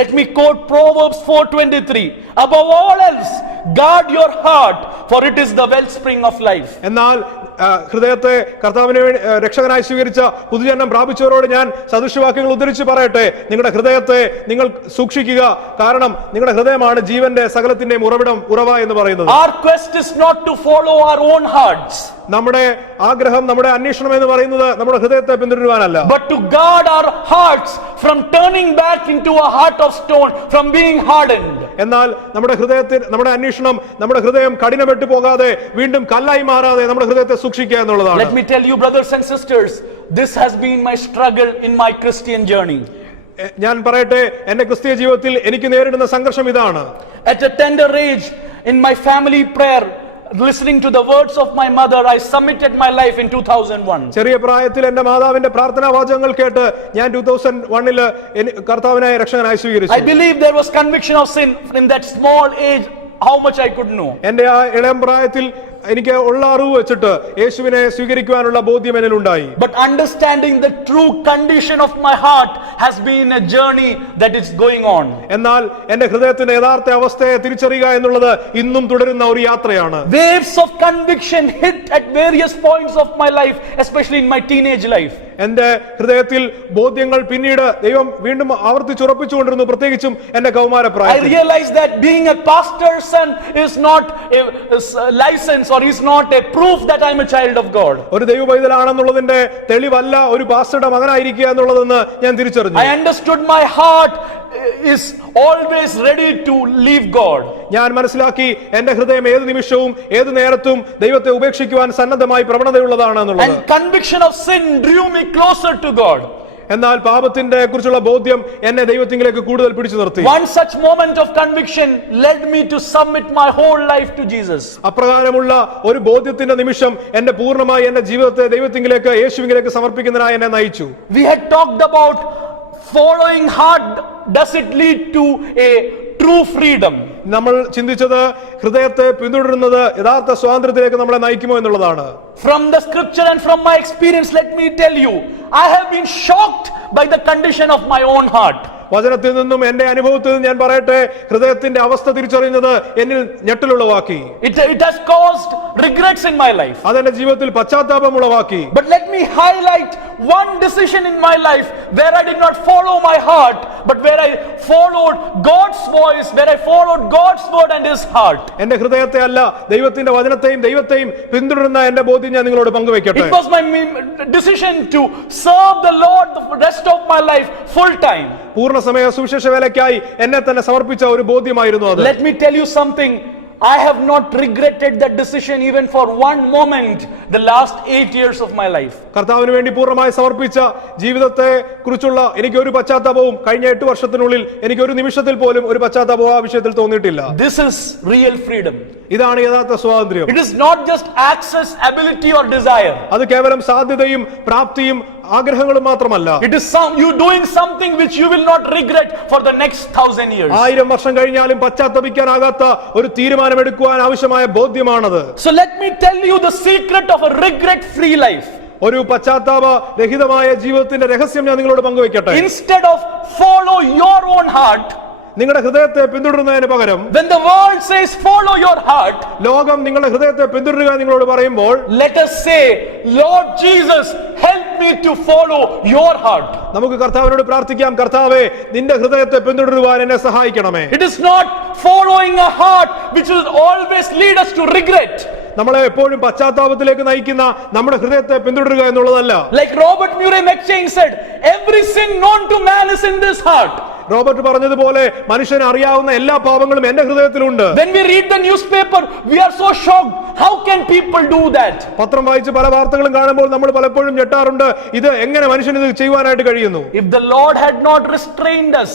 let me quote Proverbs 4:23. Above all else, guard your heart, for it is the wellspring of life. എന്നാൽ ഹൃദയത്തെ കർത്താവിനെ രക്ഷകനായി സ്വീകരിച്ച പുതുജന്മം പ്രാപിച്ചവരോട് ഞാൻ സദൃശവാക്യങ്ങൾ ഉദ്ധരിച്ച് പറയട്ടെ, നിങ്ങളുടെ ഹൃദയത്തെ നിങ്ങൾ സൂക്ഷിക്കുക, കാരണം നിങ്ങളുടെ ഹൃദയമാണ് ജീവന്റെ സകലത്തിന്റെയും ഉറവ എന്ന് പറയുന്നത്. Our quest is not to follow our own hearts, നമ്മുടെ ആഗ്രഹം, നമ്മുടെ അന്വേഷണം എന്ന് പറയുന്നത് നമ്മുടെ ഹൃദയത്തെ പിന്തുടരുവാനല്ല, but to guard our hearts from turning back into a heart of stone, from being hardened. എന്നാൽ നമ്മുടെ അന്വേഷണം, നമ്മുടെ ഹൃദയം കഠിനപ്പെട്ടു പോകാതെ വീണ്ടും കല്ലായി മാറാതെ നമ്മുടെ ഹൃദയത്തെ സൂക്ഷിക്കുക എന്നുള്ളതാണ്. Let me tell you, brothers and sisters, this has been my struggle in my Christian journey. ഞാൻ പറയട്ടെ, എന്റെ ക്രിസ്തീയ ജീവിതത്തിൽ എനിക്ക് നേരിടുന്ന സംഘർഷം ഇതാണ്. At a tender age, in my family prayer, listening to the words of my mother, I submitted my life in 2001. ചെറിയ പ്രായത്തിൽ എന്റെ മാതാവിന്റെ പ്രാർത്ഥനാ വാചകങ്ങൾ കേട്ട് ഞാൻ 2001 കർത്താവിനായ രക്ഷകനായി സ്വീകരിച്ചു. I believe there was conviction of sin in that small age, how much I could know. എന്റെ ആ ഇളം പ്രായത്തിൽ എനിക്ക് ഉള്ള അറിവ് വെച്ചിട്ട് യേശുവിനെ സ്വീകരിക്കുവാനുള്ള ബോധ്യം എന്നിലുണ്ടായി. But understanding the true condition of my heart has been a journey that is going on. എന്നാൽ എന്റെ ഹൃദയത്തിന്റെ യഥാർത്ഥ അവസ്ഥയെ തിരിച്ചറിയുക എന്നുള്ളത് ഇന്നും തുടരുന്ന ഒരു യാത്രയാണ്. Waves of conviction hit at various points of my life, especially in my teenage life. എന്റെ ഹൃദയത്തിൽ ബോധ്യങ്ങൾ പിന്നീട് ദൈവം വീണ്ടും ആവർത്തിച്ചുറപ്പിച്ചുകൊണ്ടിരുന്നു, പ്രത്യേകിച്ചും എന്റെ I കൗമാരപ്രായത്തിൽ. realized that being a pastor's son is not a license, or is not a proof that I am a child of God. ഒരു ദൈവപൈതലാണെന്നുള്ളതിന്റെ തെളിവല്ല ഒരു പാസ്റ്ററുടെ മകനായിരിക്കുക എന്നുള്ളതെന്ന് ഞാൻ തിരിച്ചറിഞ്ഞു. I understood my heart is always ready to leave God. ഞാൻ മനസ്സിലാക്കി എന്റെ ഹൃദയം ഏത് നിമിഷവും ഏത് നേരത്തും ദൈവത്തെ ഉപേക്ഷിക്കുവാൻ സന്നദ്ധമായി പ്രവണതയുള്ളതാണ് എന്നുള്ളത്. And conviction of sin drew me closer to God. എന്നാൽ പാപത്തിന്റെ കുറിച്ചുള്ള ബോധ്യം എന്നെ ദൈവത്തിലേക്ക് കൂടുതൽ പിടിച്ചു നിർത്തി. One such moment of conviction led me to submit my whole life to Jesus. അപ്രകാരമുള്ള ഒരു ബോധ്യത്തിന്റെ നിമിഷം എന്റെ പൂർണ്ണമായി എന്റെ ജീവിതത്തെ ദൈവത്തിലേക്ക് യേശുവിലേക്ക് സമർപ്പിക്കുന്നതിനായി എന്നെ നയിച്ചു. We had talked about following hard, does it lead to a true freedom? നമ്മൾ ചിന്തിച്ചത് ഹൃദയത്തെ പിന്തുടരുന്നത് യഥാർത്ഥ സ്വാതന്ത്ര്യത്തിലേക്ക് നമ്മളെ നയിക്കുമോ എന്നുള്ളതാണ്. From the scripture and from my experience, let me tell you, I have been shocked by the condition of my own heart. വചനത്തിൽ നിന്നും എന്റെ അനുഭവത്തിൽ നിന്നും ഞാൻ പറയട്ടെ, ഹൃദയത്തിന്റെ അവസ്ഥ തിരിച്ചറിയുന്നത് എന്നിൽ ഞെട്ടലുളവാക്കി. It has caused regrets in my life. അതെന്റെ ജീവിതത്തിൽ പശ്ചാത്താപം ഉളവാക്കി. But let me me highlight one decision in my life where I did not follow my heart, but where I followed God's voice, where I followed God's word and His heart. എന്റെ ഹൃദയത്തെ അല്ല ദൈവത്തിന്റെ വചനത്തെയും ദൈവത്തെയും പിന്തുടരുന്ന എന്റെ ബോധ്യം ഞാൻ നിങ്ങളോട് പങ്കുവെക്കട്ടെ. It was my decision to serve the Lord the rest of my life full time. പൂർണ്ണസമയ സുവിശേഷ വേലയ്ക്കായി എന്നെ തന്നെ സമർപ്പിച്ച ഒരു ബോധ്യമായിരുന്നു അത്. Let me tell you something. I have not regretted that decision even for one moment the last 8 years of my life. കർത്താവിന് വേണ്ടി പൂർണ്ണമായി സമർപ്പിച്ച ജീവിതത്തെ കുറിച്ചുള്ള എനിക്ക് ഒരു പശ്ചാത്താപവും കഴിഞ്ഞ 8 വർഷത്തിനുള്ളിൽ എനിക്ക് ഒരു നിമിഷത്തിൽ പോലും ഒരു പശ്ചാത്താപവും ആ വിഷയത്തിൽ തോന്നിയിട്ടില്ല. This is real freedom. ഇതാണ് യഥാർത്ഥ സ്വാതന്ത്ര്യം. It is not just access, ability or desire. അത് കേവലം സാധ്യതയും പ്രാപ്തിയും ആഗ്രഹങ്ങളും മാത്രമല്ല. It is you doing something which you will not regret for the next 1000 years. 1000 വർഷം കഴിഞ്ഞാലും പശ്ചാത്തപിക്കാനാകാത്ത ഒരു തീരുമാനമെടുക്കുവാൻ ആവശ്യമായ ബോധ്യമാണത്. So let me tell you the secret of a regret free life. ഒരു പശ്ചാത്താപ രഹിതമായ ജീവിതത്തിന്റെ രഹസ്യം ഞാൻ നിങ്ങളോട് പങ്കുവെക്കട്ടെ. Instead of follow your own heart, നിങ്ങളുടെ ഹൃദയത്തെ പിന്തുടരുന്നതിന് പകരം when the world says follow your heart, ലോകം നിങ്ങളുടെ ഹൃദയത്തെ പിന്തുടരുക നിങ്ങളോട് പറയുമ്പോൾ, let us say, Lord Jesus, help me to follow your heart. നമുക്ക് കർത്താവിനോട് പ്രാർത്ഥിക്കാം, കർത്താവേ നിന്റെ ഹൃദയത്തെ പിന്തുടരുവാൻ എന്നെ സഹായിക്കണമേ. It is not following a heart which will always lead us to regret. നമ്മളെ എപ്പോഴും പശ്ചാത്താപത്തിലേക്ക് നയിക്കുന്ന നമ്മുടെ ഹൃദയത്തെ പിന്തുടരുക എന്നുള്ളതല്ല. Like Robert Murray McCheyne said, every sin known to man is in this heart. Robert പറഞ്ഞതുപോലെ മനുഷ്യന് അറിയാവുന്ന എല്ലാ പാപങ്ങളും എന്റെ ഹൃദയത്തിലുണ്ട്. When we read the newspaper, we are so shocked. How can people do that? പത്രം വായിച്ച് പല വാർത്തകളും കാണുമ്പോൾ നമ്മൾ പലപ്പോഴും ഞെട്ടാറുണ്ട്. ഇത് എങ്ങനെ മനുഷ്യന് ഇത് ചെയ്യുവാനായിട്ട് കഴിയുന്നു? If the Lord had not restrained us,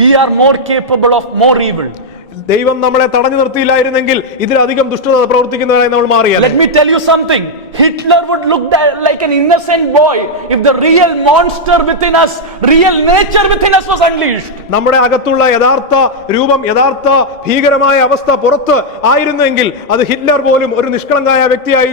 we are more capable of more evil. ദൈവം നമ്മളെ തടഞ്ഞു നിർത്തിയില്ലായിരുന്നെങ്കിൽ ഇതിലധികം ദുഷ്ടത പ്രവർത്തിക്കുന്നവരായി നമ്മൾ മാറിയാൽ. Let me tell you something. Hitler would look like an innocent boy if the real monster within us, real nature within us was unleashed. നമ്മുടെ അകത്തുള്ള യഥാർത്ഥ രൂപം, യഥാർത്ഥ ഭീകരമായ അവസ്ഥ പുറത്ത് ആയിരുന്നെങ്കിൽ അത് ഹിറ്റ്ലർ പോലും ഒരു നിഷ്കളങ്കായ വ്യക്തിയായി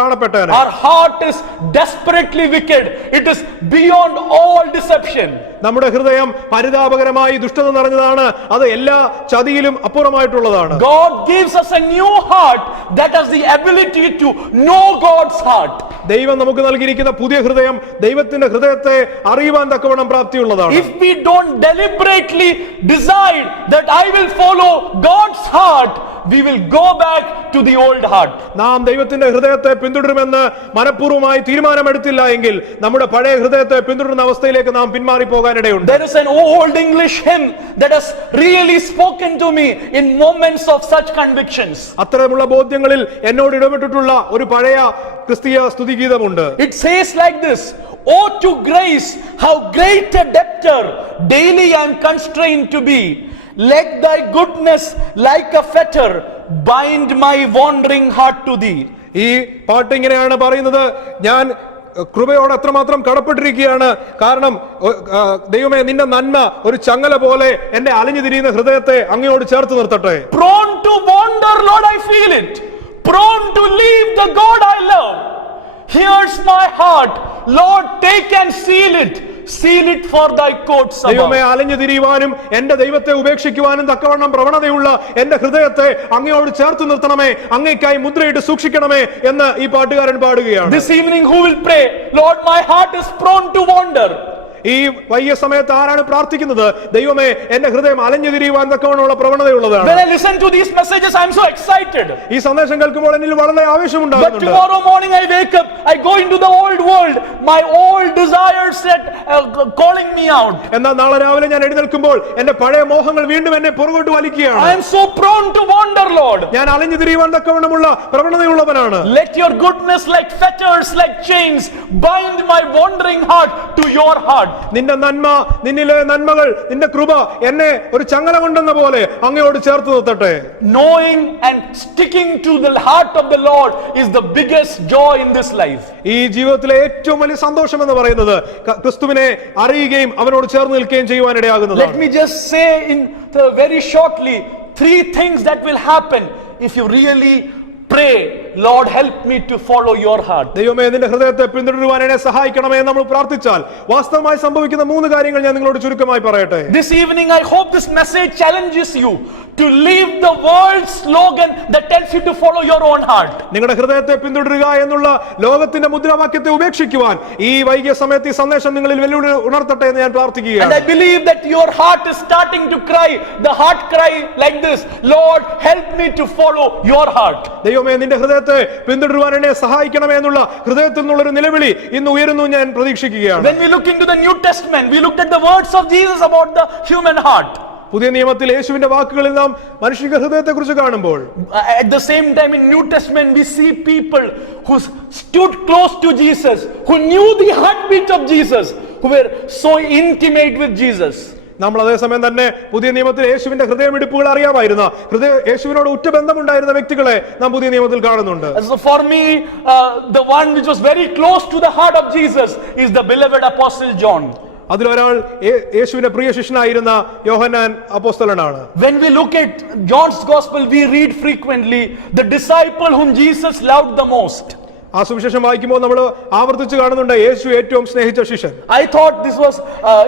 കാണപ്പെട്ടേനെ. Our heart is desperately wicked. It is beyond all deception. നമ്മുടെ ഹൃദയം പരിതാപകരമായി ദുഷ്ടത നിറഞ്ഞതാണ്. അത് എല്ലാ ചതിയിലും അപ്പുറമായിട്ടുള്ളതാണ്. God gives us a new heart that has the ability to know God's heart. ദൈവം നമുക്ക് നൽകിയിരിക്കുന്ന പുതിയ ഹൃദയം ദൈവത്തിന്റെ ഹൃദയത്തെ അറിയുവാൻ തക്കവണ്ണം പ്രാപ്തിയുള്ളതാണ്. If we don't deliberately decide that I will follow God's heart, we will go back to the old heart. നാം ദൈവത്തിന്റെ ഹൃദയത്തെ പിന്തുടരുമെന്ന് മനഃപൂർവ്വമായി തീരുമാനമെടുത്തില്ല എങ്കിൽ നമ്മുടെ പഴയ ഹൃദയത്തെ പിന്തുടരുന്ന അവസ്ഥയിലേക്ക് നാം പിന്മാറി പോകാനിടയുണ്ട്. There is an old English hymn that has really spoken to me in moments of such convictions. അത്തരമുള്ള ബോധ്യങ്ങളിൽ എന്നോട് ഇടപെട്ടിട്ടുള്ള ഒരു പഴയ ക്രിസ്തീയ സ്തുതിഗീതമുണ്ട്. It says like this: "Oh to grace, how great a debtor daily I am constrained to be. Let thy goodness like a fetter bind my wandering heart to thee." ഈ പാട്ട് ഇങ്ങനെയാണ് പറയുന്നത്: ഞാൻ കൃപയോട് അത്രമാത്രം കടപ്പെട്ടിരിക്കുകയാണ്. കാരണം ദൈവമേ നിന്റെ നന്മ ഒരു ചങ്ങല പോലെ എന്റെ അലഞ്ഞു തിരിയുന്ന ഹൃദയത്തെ അങ്ങയോട് ചേർത്ത് നിർത്തട്ടെ. Prone to wander, Lord, I feel it. Prone to leave the God I love. Here's my heart, Lord, take and seal it. Seal it for thy courts above. ദൈവമേ അലഞ്ഞു തിരിയുവാനും എന്റെ ദൈവത്തെ ഉപേക്ഷിക്കുവാനും തക്കവണ്ണം പ്രവണതയുള്ള എന്റെ ഹൃദയത്തെ അങ്ങയോട് ചേർത്ത് നിർത്തണമേ, അങ്ങേക്കായി മുദ്രയിട്ട് സൂക്ഷിക്കണമേ എന്ന് ഈ പാട്ടുകാരൻ പാടുകയാണ്. This evening who will pray, Lord, my heart is prone to wander. ഈ വൈകിയ സമയത്ത് ആരാണ് പ്രാർത്ഥിക്കുന്നത്? ദൈവമേ എന്റെ ഹൃദയം അലഞ്ഞു തിരിയുവാൻ തക്കവണ്ണമുള്ള പ്രവണതയുള്ളതാണ്. When I listen to these messages, I am so excited. ഈ സന്ദേശം കേൾക്കുമ്പോൾ എന്നിൽ വളരെ ആവേശമുണ്ടാകുന്നുണ്ട്. But tomorrow morning I wake up, I go into the old world, my old desires that calling me out. എന്നാൽ നാളെ രാവിലെ ഞാൻ എഴുന്നേൽക്കുമ്പോൾ എന്റെ പഴയ മോഹങ്ങൾ വീണ്ടും എന്നെ പുറകോട്ട് വലിക്കുകയാണ്. I am so prone to wander, Lord. ഞാൻ അലഞ്ഞു തിരിയുവാൻ തക്കവണ്ണമുള്ള പ്രവണതയുള്ളവനാണ്. Let your goodness like fetters, like chains, bind my wandering heart to your heart. നിന്റെ നന്മ, നിന്നിലെ നന്മകൾ, നിന്റെ കൃപ എന്നെ ഒരു ചങ്ങല കൊണ്ടെന്ന പോലെ അങ്ങയോട് ചേർത്ത് നിർത്തട്ടെ. Knowing and sticking to the heart of the Lord is the biggest joy in this life. ഈ ജീവിതത്തിലെ ഏറ്റവും വലിയ സന്തോഷം എന്ന് പറയുന്നത് ക്രിസ്തുവിനെ അറിയുകയും അവനോട് ചേർന്ന് നിൽക്കുകയും ചെയ്യുവാനിടയാകുന്നത്. Let me just say very shortly 3 things that will happen if you really pray, Lord, help me to follow your heart. ദൈവമേ നിന്റെ ഹൃദയത്തെ പിന്തുടരുവാൻ എന്നെ സഹായിക്കണമേ എന്ന് നമ്മൾ പ്രാർത്ഥിച്ചാൽ വാസ്തവമായി സംഭവിക്കുന്ന 3 കാര്യങ്ങൾ ഞാൻ നിങ്ങളോട് ചുരുക്കമായി പറയട്ടെ. This evening I hope this message challenges you to leave the world's slogan that tells you to follow your own heart. നിങ്ങളുടെ ഹൃദയത്തെ പിന്തുടരുക എന്നുള്ള ലോകത്തിന്റെ മുദ്രാവാക്യത്തെ ഉപേക്ഷിക്കുവാൻ ഈ വൈകിയ സമയത്ത് ഈ സന്ദേശം നിങ്ങളിൽ വെല്ലുവിളി ഉണർത്തട്ടെ എന്ന് ഞാൻ പ്രാർത്ഥിക്കുകയാണ്. And I believe that your heart is starting to cry, the heart cry like this, Lord, help me to follow your heart. ദൈവമേ നിന്റെ ഹൃദയത്തെ പിന്തുടരുവാൻ എന്നെ സഹായിക്കണമേ എന്നുള്ള ഹൃദയത്തിൽ നിന്നുള്ള ഒരു നിലവിളി ഇന്ന് ഉയരുന്നു ഞാൻ പ്രതീക്ഷിക്കുകയാണ്. When we look into the New Testament, we looked at the words of Jesus about the human heart. പുതിയ നിയമത്തിൽ യേശുവിന്റെ വാക്കുകളിൽ നാം മനുഷ്യ ഹൃദയത്തെ കുറിച്ച് കാണുമ്പോൾ at the same time in New Testament we see people who stood close to Jesus, who knew the heartbeat of Jesus, who were so intimate with Jesus. നമ്മൾ അതേസമയം തന്നെ പുതിയ നിയമത്തിൽ യേശുവിന്റെ ഹൃദയമിടിപ്പുകൾ അറിയാമായിരുന്ന യേശുവിനോട് ഉറ്റ ബന്ധമുണ്ടായിരുന്ന വ്യക്തികളെ നാം പുതിയ നിയമത്തിൽ കാണുന്നുണ്ട്. So for me the one which was very close to the heart of Jesus is the beloved apostle John. അതിലൊരാൾ യേശുവിന്റെ പ്രിയ ശിഷ്യനായിരുന്ന യോഹന്നാൻ അപ്പോസ്തലനാണ്. When we look at John's gospel we read frequently the disciple whom Jesus loved the most. ആ സുവിശേഷം വായിക്കുമ്പോൾ നമ്മൾ ആവർത്തിച്ച് കാണുന്നുണ്ട് യേശു ഏറ്റവും സ്നേഹിച്ച ശിഷ്യൻ. I thought this was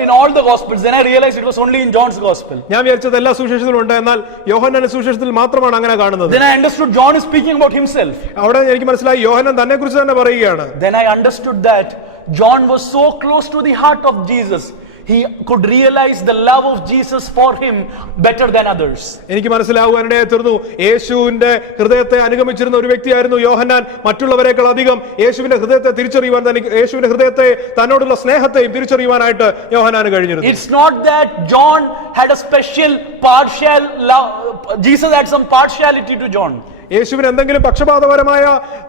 in all the gospels, then I realized it was only in John's gospel. ഞാൻ വിചാരിച്ചത് എല്ലാ സുവിശേഷത്തിലും ഉണ്ട്, എന്നാൽ യോഹന്നാന്റെ സുവിശേഷത്തിൽ മാത്രമാണ് അങ്ങനെ കാണുന്നത്. Then I understood John is speaking about himself. അവിടെ എനിക്ക് മനസ്സിലായി യോഹന്നാൻ തന്നെ കുറിച്ച് തന്നെ പറയുകയാണ്. Then I understood that John was so close to the heart of Jesus, he could realize the love of Jesus for him better than others. എനിക്ക് മനസ്സിലാവുവാനിടയായി തീർന്നു യേശുവിന്റെ ഹൃദയത്തെ അനുഗമിച്ചിരുന്ന ഒരു വ്യക്തിയായിരുന്നു യോഹന്നാൻ. മറ്റുള്ളവരെക്കാൾ അധികം യേശുവിന്റെ ഹൃദയത്തെ തിരിച്ചറിയുവാൻ, യേശുവിന്റെ ഹൃദയത്തെ തന്നോടുള്ള സ്നേഹത്തെയും തിരിച്ചറിയുവാനായിട്ട് യോഹന്നാന് കഴിഞ്ഞിരുന്നു. It's not that John had a special partial love. Jesus had some partiality to John. യേശുവിന് എന്തെങ്കിലും പക്ഷപാതപരമായ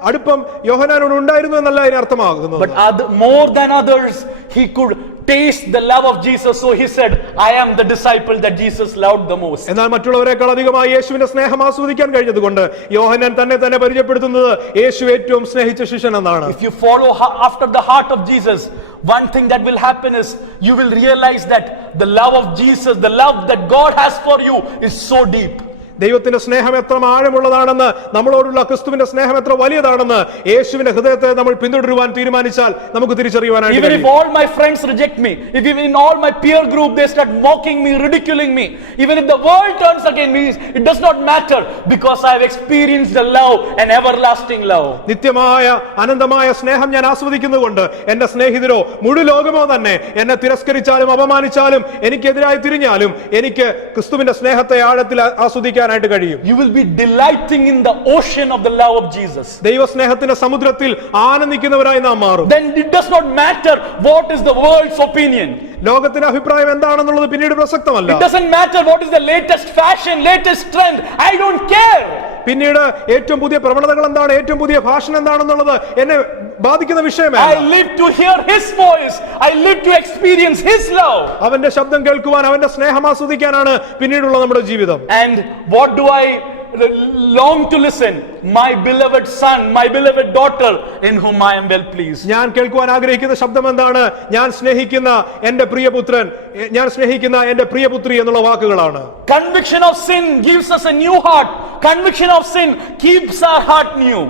അടുപ്പം യോഹന്നാനോട് ഉണ്ടായിരുന്നു എന്നല്ല അതിന് അർത്ഥമാകുന്നത്. But more than others he could taste the love of Jesus, so he said, I am the disciple that Jesus loved the most. എന്നാൽ മറ്റുള്ളവരെക്കാൾ അധികമായി യേശുവിന്റെ സ്നേഹം ആസ്വദിക്കാൻ കഴിഞ്ഞതുകൊണ്ട് യോഹന്നാൻ തന്നെ പരിചയപ്പെടുത്തുന്നത് യേശു ഏറ്റവും സ്നേഹിച്ച ശിഷ്യൻ എന്നാണ്. If you follow after the heart of Jesus, one thing that will happen is you will realize that the love of Jesus, the love that God has for you is so deep. ദൈവത്തിന്റെ സ്നേഹം എത്ര ആഴമുള്ളതാണെന്ന്, നമ്മളോടുള്ള ക്രിസ്തുവിന്റെ സ്നേഹം എത്ര വലിയതാണെന്ന് യേശുവിന്റെ ഹൃദയത്തെ നമ്മൾ പിന്തുടരുവാൻ തീരുമാനിച്ചാൽ നമുക്ക് തിരിച്ചറിയുവാനായിട്ട് Even if all my friends reject me, if even in all my peer group they start mocking me, ridiculing me, even if the world turns against me, it does not matter because I have experienced the love and everlasting love. നിത്യമായ അനന്തമായ സ്നേഹം ഞാൻ ആസ്വദിക്കുന്നതുകൊണ്ട് എന്റെ സ്നേഹിതരോ മുഴു ലോകമോ തന്നെ എന്നെ തിരസ്കരിച്ചാലും അപമാനിച്ചാലും എനിക്കെതിരായി തിരിഞ്ഞാലും എനിക്ക് ക്രിസ്തുവിന്റെ സ്നേഹത്തെ ആഴത്തിൽ ആസ്വദിക്കാൻ കഴിയും. You will be delighting in the ocean of the love of Jesus. ദൈവസ്നേഹത്തിന്റെ സമുദ്രത്തിൽ ആനന്ദിക്കുന്നവരായി നാം മാറും. Then it does not matter what is the world's opinion. ലോകത്തിന്റെ അഭിപ്രായം എന്താണെന്നുള്ളത് പിന്നീട് പ്രസക്തമല്ല. It doesn't matter what is the latest fashion, latest trend. I don't care. പിന്നീട് ഏറ്റവും പുതിയ പ്രവണതകൾ എന്താണ്, ഏറ്റവും പുതിയ ഫാഷൻ എന്താണെന്നുള്ളത് എന്നെ ബാധിക്കുന്ന വിഷയമല്ല. I live to hear his voice. I live to experience his love. അവന്റെ ശബ്ദം കേൾക്കുവാൻ, അവന്റെ സ്നേഹം ആസ്വദിക്കാനാണ് പിന്നീടുള്ള നമ്മുടെ ജീവിതം. And what do I long to listen? My beloved son, my beloved daughter, in whom I am well pleased. ഞാൻ കേൾക്കുവാൻ ആഗ്രഹിക്കുന്ന ശബ്ദം എന്താണ്? ഞാൻ സ്നേഹിക്കുന്ന എന്റെ പ്രിയപുത്രൻ, ഞാൻ സ്നേഹിക്കുന്ന എന്റെ പ്രിയപുത്രി എന്നുള്ള വാക്കുകളാണ്. Conviction of sin gives us a new heart. Conviction of sin keeps our heart new.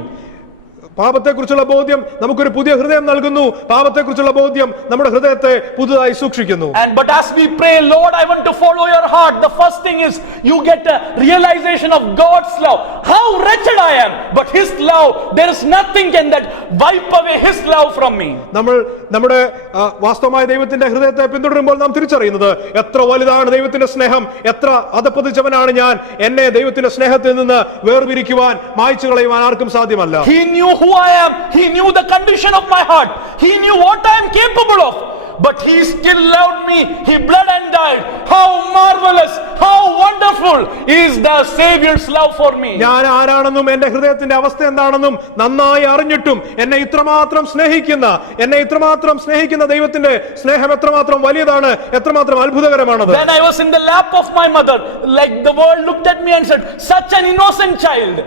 പാപത്തെക്കുറിച്ചുള്ള ബോധ്യം നമുക്കൊരു പുതിയ ഹൃദയം നൽകുന്നു. പാപത്തെക്കുറിച്ചുള്ള ബോധ്യം നമ്മുടെ ഹൃദയത്തെ പുതുതായി സൂക്ഷിക്കുന്നു. But as we pray, Lord, I want to follow your heart, the first thing is you get a realization of God's love. How wretched I am, but his love, there is nothing can that wipe away his love from me. നമ്മൾ നമ്മുടെ വാസ്തവമായ ദൈവത്തിന്റെ ഹൃദയത്തെ പിന്തുടരുമ്പോൾ നാം തിരിച്ചറിയുന്നത് എത്ര വലുതാണ് ദൈവത്തിന്റെ സ്നേഹം, എത്ര അധപ്പതിച്ചവനാണ് ഞാൻ. എന്നെ ദൈവത്തിന്റെ സ്നേഹത്തിൽ നിന്ന് വേർപിരിക്കുവാൻ, മായ്ച്ചു കളയുവാൻ ആർക്കും സാധ്യമല്ല. He knew who I am. He knew the condition of my heart. He knew what I am capable of. But he still loved me. He bled and died. How marvelous, how wonderful is the Savior's love for me. ഞാൻ ആരാണെന്നും എന്റെ ഹൃദയത്തിന്റെ അവസ്ഥ എന്താണെന്നും നന്നായി അറിഞ്ഞിട്ടും എന്നെ ഇത്രമാത്രം സ്നേഹിക്കുന്ന ദൈവത്തിന്റെ സ്നേഹം എത്രമാത്രം വലിയതാണ്, എത്രമാത്രം അത്ഭുതകരമാണത്. When I was in the lap of my mother, like the world looked at me and said, such an innocent child.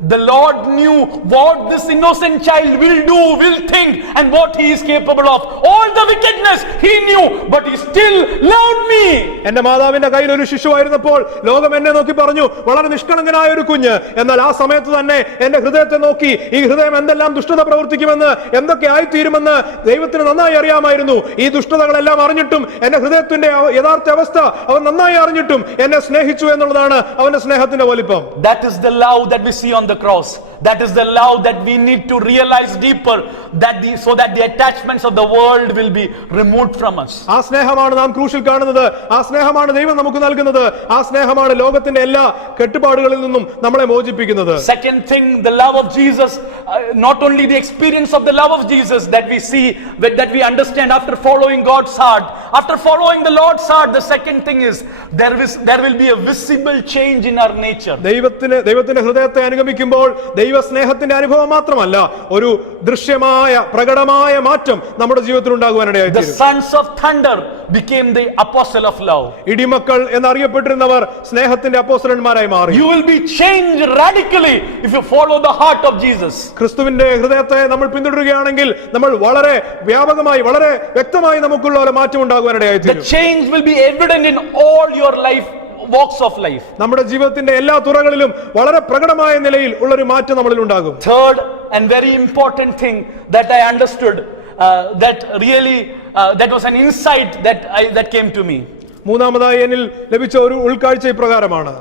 The Lord knew what this innocent child will do, will think, and what he is capable of. All the wickedness he knew, but he still loved me. എന്റെ മാതാവിന്റെ കയ്യിൽ ഒരു ശിശുവായിരുന്നപ്പോൾ ലോകം എന്നെ നോക്കി പറഞ്ഞു, വളരെ നിഷ്കളങ്കനായ ഒരു കുഞ്ഞ്. എന്നാൽ ആ സമയത്ത് തന്നെ എന്റെ ഹൃദയത്തെ നോക്കി, ഈ ഹൃദയം എന്തെല്ലാം ദുഷ്ടത പ്രവർത്തിക്കുമെന്ന്, എന്തൊക്കെ ആയിത്തീരുമെന്ന് ദൈവത്തിന് നന്നായി അറിയാമായിരുന്നു. ഈ ദുഷ്ടതകളെല്ലാം അറിഞ്ഞിട്ടും എന്റെ ഹൃദയത്തിന്റെ യഥാർത്ഥ അവസ്ഥ അവൻ നന്നായി അറിഞ്ഞിട്ടും എന്നെ സ്നേഹിച്ചു എന്നുള്ളതാണ് അവന്റെ സ്നേഹത്തിന്റെ വലിപ്പം. That is the love that we see on the cross. That is the love that we need to realize deeper, so that the attachments of the world will be removed from us. ആ സ്നേഹമാണ് നാം ക്രൂശിൽ കാണുന്നത്. ആ സ്നേഹമാണ് ദൈവം നമുക്ക് നൽകുന്നത്. ആ സ്നേഹമാണ് ലോകത്തിന്റെ എല്ലാ കെട്ടുപാടുകളിൽ നിന്നും നമ്മളെ മോചിപ്പിക്കുന്നത്. Second thing, the love of Jesus, not only the experience of the love of Jesus that we see, that we understand after following God's heart. After following the Lord's heart, the second thing is there will be a visible change in our nature. ദൈവത്തിന്റെ ഹൃദയത്തെ അനുഗമിക്കുമ്പോൾ ദൈവ സ്നേഹത്തിന്റെ അനുഭവം മാത്രമല്ല, ഒരു ദൃശ്യമായ പ്രകടമായ മാറ്റം നമ്മുടെ ജീവിതത്തിൽ ഉണ്ടാകുവാനിടയായി. The sons of thunder became the apostle of love. ഇടിമക്കൾ എന്നറിയപ്പെട്ടിരുന്നവർ സ്നേഹത്തിന്റെ അപ്പോസ്തലന്മാരായി മാറി. You will be changed radically if you follow the heart of Jesus. ക്രിസ്തുവിന്റെ ഹൃദയത്തെ നമ്മൾ പിന്തുടരുകയാണെങ്കിൽ നമ്മൾ വളരെ വ്യാപകമായി, വളരെ വ്യക്തമായി നമുക്കുള്ള ഒരു മാറ്റം ഉണ്ടാകുവാനിടയായി. The change will be evident in all your life, walks of life. നമ്മുടെ ജീവിതത്തിന്റെ എല്ലാ തുറകളിലും വളരെ പ്രകടമായ നിലയിൽ ഉള്ളൊരു മാറ്റം നമ്മളിൽ ഉണ്ടാകും. Third and very important thing that I understood, that really that was an insight that came to me. മൂന്നാമതായി എന്നിൽ ലഭിച്ച ഒരു ഉൾക്കാഴ്ച ഇപ്രകാരമാണ്.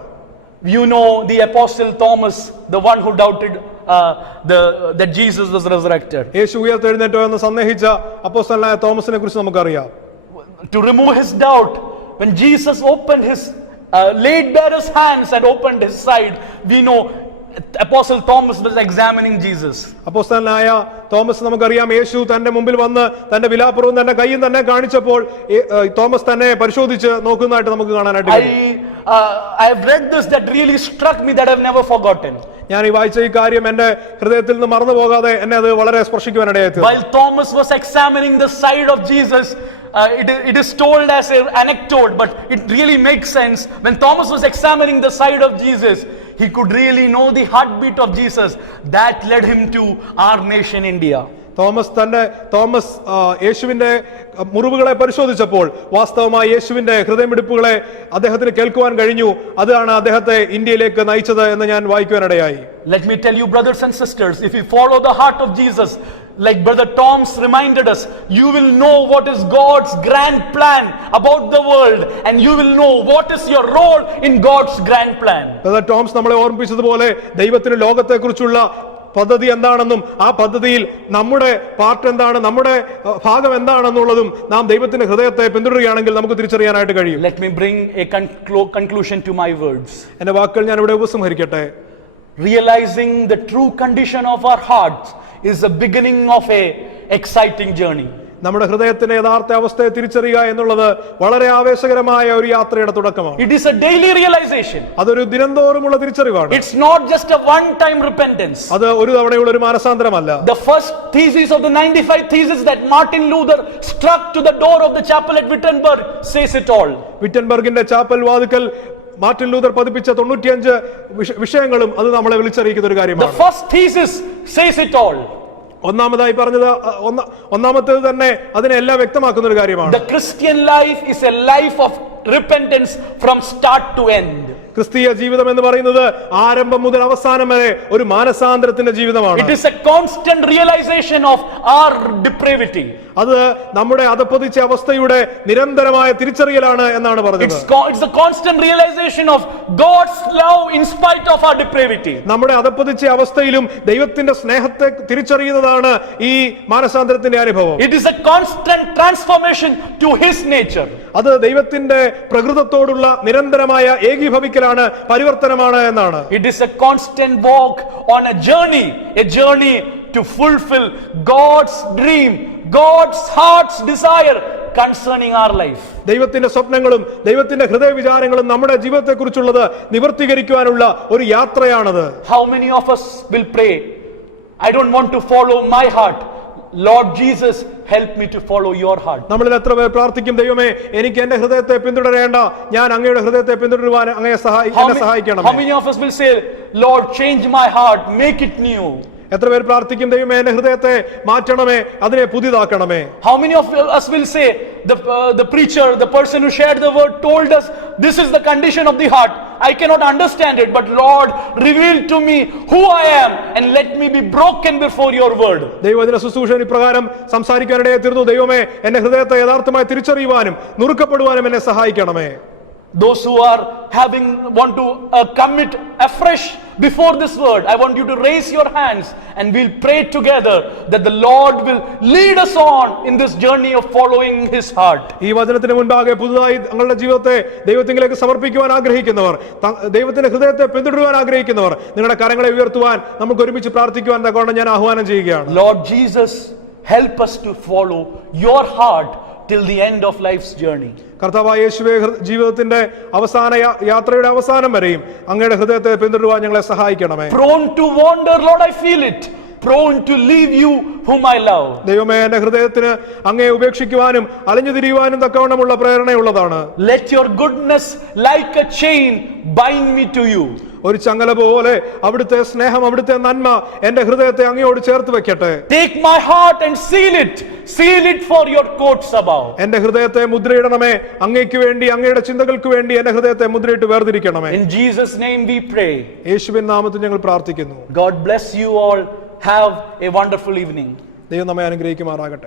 You know the apostle Thomas, the one who doubted that Jesus was resurrected. യേശു ഉയർത്തെഴുന്നേറ്റോ എന്ന് സന്ദേഹിച്ച അപ്പോസ്തലനായ തോമസിനെ കുറിച്ച് നമുക്കറിയാം. To remove his doubt, when Jesus opened laid bare his hands and opened his side, we know Apostle Thomas was examining Jesus. അപ്പോസ്തലനായ Thomas നമുക്കറിയാം, യേശു തന്റെ മുമ്പിൽ വന്ന് തന്റെ വിലാപ്പുറവും തന്റെ കൈയും തന്നെ കാണിച്ചപ്പോൾ തോമസ് തന്നെ പരിശോധിച്ച് നോക്കുന്നതായിട്ട് നമുക്ക് കാണാനായിട്ട് കഴിയും. I have read this that really struck me, that I have never forgotten. ഞാൻ ഈ വായിച്ച ഈ കാര്യം എന്റെ ഹൃദയത്തിൽ നിന്ന് മറന്നു പോകാതെ എന്നെ അത് വളരെ സ്പർശിക്കുവാനിടയായി. While Thomas was examining the side of Jesus, it is told as an anecdote, but it really makes sense. When Thomas was examining the side of Jesus, he could really know the heartbeat of Jesus. That led him to our nation, India. Thomas യേശുവിന്റെ മുറിവുകളെ പരിശോധിച്ചപ്പോൾ വാസ്തവമായി യേശുവിന്റെ ഹൃദയമിടിപ്പുകളെ അദ്ദേഹത്തിന് കേൾക്കുവാൻ കഴിഞ്ഞു. അതാണ് അദ്ദേഹത്തെ ഇന്ത്യയിലേക്ക് നയിച്ചത് എന്ന് ഞാൻ വായിക്കുവാനിടയായി. Let me tell you, brothers and sisters, if you follow the heart of Jesus, like Brother Toms reminded us, you will know what is God's grand plan about the world, and you will know what is your role in God's grand plan. Brother Toms നമ്മളെ ഓർമ്മിപ്പിച്ചതുപോലെ ദൈവത്തിന് ലോകത്തെക്കുറിച്ചുള്ള പദ്ധതി എന്താണെന്നും ആ പദ്ധതിയിൽ നമ്മുടെ part എന്താണ്, നമ്മുടെ ഭാഗം എന്താണെന്നുള്ളതും നാം ദൈവത്തിന്റെ ഹൃദയത്തെ പിന്തുടരുകയാണെങ്കിൽ നമുക്ക് തിരിച്ചറിയാനായിട്ട് കഴിയും. Let me bring a conclusion to my words. എന്റെ വാക്കുകൾ ഞാൻ ഇവിടെ ഉപസംഹരിക്കട്ടെ. Realizing the true condition of our hearts is the beginning of a exciting journey. നമ്മുടെ ഹൃദയത്തിന്റെ യഥാർത്ഥ അവസ്ഥയെ തിരിച്ചറിയുക എന്നുള്ളത് വളരെ ആവേശകരമായ ഒരു യാത്രയുടെ തുടക്കമാണ്. It is a daily realization. അതൊരു ദിനംതോറുമുള്ള തിരിച്ചറിവാണ്. It's not just a one-time repentance. അത് ഒരു തവണയുള്ള ഒരു മാനസാന്തരമല്ല. The first thesis of the 95 theses that Martin Luther struck to the door of the chapel at Wittenberg says it all. വിറ്റൻബർഗിന്റെ chapel വാതിക്കൽ Martin Luther പതിപ്പിച്ച 95 വിഷയങ്ങളും അത് നമ്മളെ വിളിച്ചറിയിക്കുന്ന ഒരു കാര്യമാണ്. The first thesis says it all. ഒന്നാമതായി പറഞ്ഞത് ഒന്നാമത്തേത് തന്നെ അതിനെല്ലാം വ്യക്തമാക്കുന്ന ഒരു കാര്യമാണ്. The Christian life is a life of repentance from start to end. ക്രിസ്തീയ ജീവിതം എന്ന് പറയുന്നത് ആരംഭം മുതൽ അവസാനം വരെ ഒരു മാനസാന്തരത്തിന്റെ ജീവിതമാണ്. It is a constant realization of our depravity. അത് നമ്മുടെ അധപ്പതിച്ച അവസ്ഥയുടെ നിരന്തരമായ തിരിച്ചറിയലാണ് എന്നാണ് പറഞ്ഞത്. It's a constant realization of God's love in spite of our depravity. നമ്മുടെ അധപ്പതിച്ച അവസ്ഥയിലും ദൈവത്തിന്റെ സ്നേഹത്തെ തിരിച്ചറിയുന്നതാണ് ഈ മാനസാന്തരത്തിന്റെ അനുഭവം. It is a constant transformation to his nature. അത് ദൈവത്തിന്റെ പ്രകൃതത്തോടുള്ള നിരന്തരമായ ഏകീഭവിക്കലാണ്, പരിവർത്തനമാണ് എന്നാണ്. It is a constant walk on a journey to fulfill God's dream, God's heart's desire concerning our life. ദൈവത്തിന്റെ സ്വപ്നങ്ങളും ദൈവത്തിന്റെ ഹൃദയ വിചാരങ്ങളും നമ്മുടെ ജീവിതത്തെക്കുറിച്ചുള്ളത് നിവർത്തീകരിക്കുവാനുള്ള ഒരു യാത്രയാണത്. How many of us will pray, I don't want to follow my heart, Lord Jesus, help me to follow your heart. നമ്മളിൽ എത്ര പേർ പ്രാർത്ഥിക്കും, ദൈവമേ എനിക്ക് എന്റെ ഹൃദയത്തെ പിന്തുടരേണ്ട, ഞാൻ അങ്ങയുടെ ഹൃദയത്തെ പിന്തുടരുവാൻ അങ്ങയെ എന്നെ സഹായിക്കണം. How many of us will say, Lord, change my heart, make it new? എത്ര പേർ പ്രാർത്ഥിക്കും, ദൈവമേ എന്റെ ഹൃദയത്തെ മാറ്റണമേ, അതിനെ പുതിയതാക്കണമേ? How many of us will say, the preacher, the person who shared the word told us, this is the condition of the heart. I cannot understand it, but Lord, reveal to me who I am and let me be broken before your word. ദൈവവചന ശുശ്രൂഷൻ ഇപ്രകാരം സംസാരിക്കാനിടയെ തീർന്നു. ദൈവമേ എന്റെ ഹൃദയത്തെ യഥാർത്ഥമായി തിരിച്ചറിയുവാനും നുറുക്കപ്പെടുവാനും എന്നെ സഹായിക്കണമേ. Those who are want to commit afresh before this word, I want you to raise your hands and we'll pray together that the Lord will lead us on in this journey of following his heart. ഈ വചനത്തിന് മുൻപാകെ പുതുതായി തങ്ങളുടെ ജീവിതത്തെ ദൈവത്തിലേക്ക് സമർപ്പിക്കുവാൻ ആഗ്രഹിക്കുന്നവർ, ദൈവത്തിന്റെ ഹൃദയത്തെ പിന്തുടരുവാൻ ആഗ്രഹിക്കുന്നവർ, നിങ്ങളുടെ കരങ്ങളെ ഉയർത്തുവാൻ നമുക്ക് ഒരുമിച്ച് പ്രാർത്ഥിക്കുവാൻ തക്കവണ്ണം ഞാൻ ആഹ്വാനം ചെയ്യുകയാണ്. Lord Jesus, help us to follow your heart till the end of life's journey. കർത്താവായ യേശുവേ, ജീവിതത്തിന്റെ അവസാന യാത്രയുടെ അവസാനം വരെയും അങ്ങയുടെ ഹൃദയത്തെ പിന്തുടരുവാൻ ഞങ്ങളെ സഹായിക്കണമേ. Prone to wander, Lord, I feel it. Prone to leave you whom I love. ദൈവമേ എന്റെ ഹൃദയത്തിന് അങ്ങയെ ഉപേക്ഷിക്കുവാനും അലഞ്ഞു തിരിയുവാനും തക്കവണ്ണമുള്ള പ്രേരണയുള്ളതാണ്. Let your goodness like a chain bind me to you. ഒരു ചങ്ങല പോലെ അവിടുത്തെ സ്നേഹം, അവിടുത്തെ നന്മ എന്റെ ഹൃദയത്തെ അങ്ങയോട് ചേർത്ത് വെക്കട്ടെ. Take my heart and seal it for your courts above. എന്റെ ഹൃദയത്തെ മുദ്രയിടണമേ, അങ്ങയ്ക്ക് വേണ്ടി, അങ്ങയുടെ ചിന്തകൾക്ക് വേണ്ടി എന്റെ ഹൃദയത്തെ മുദ്രയിട്ട് വേർതിരിക്കണമേ. In Jesus' name we pray. യേശുവിൻ നാമത്തിൽ ഞങ്ങൾ പ്രാർത്ഥിക്കുന്നു. God bless you all. Have a wonderful evening. ദൈവം നമ്മെ അനുഗ്രഹിക്കുമാറാകട്ടെ.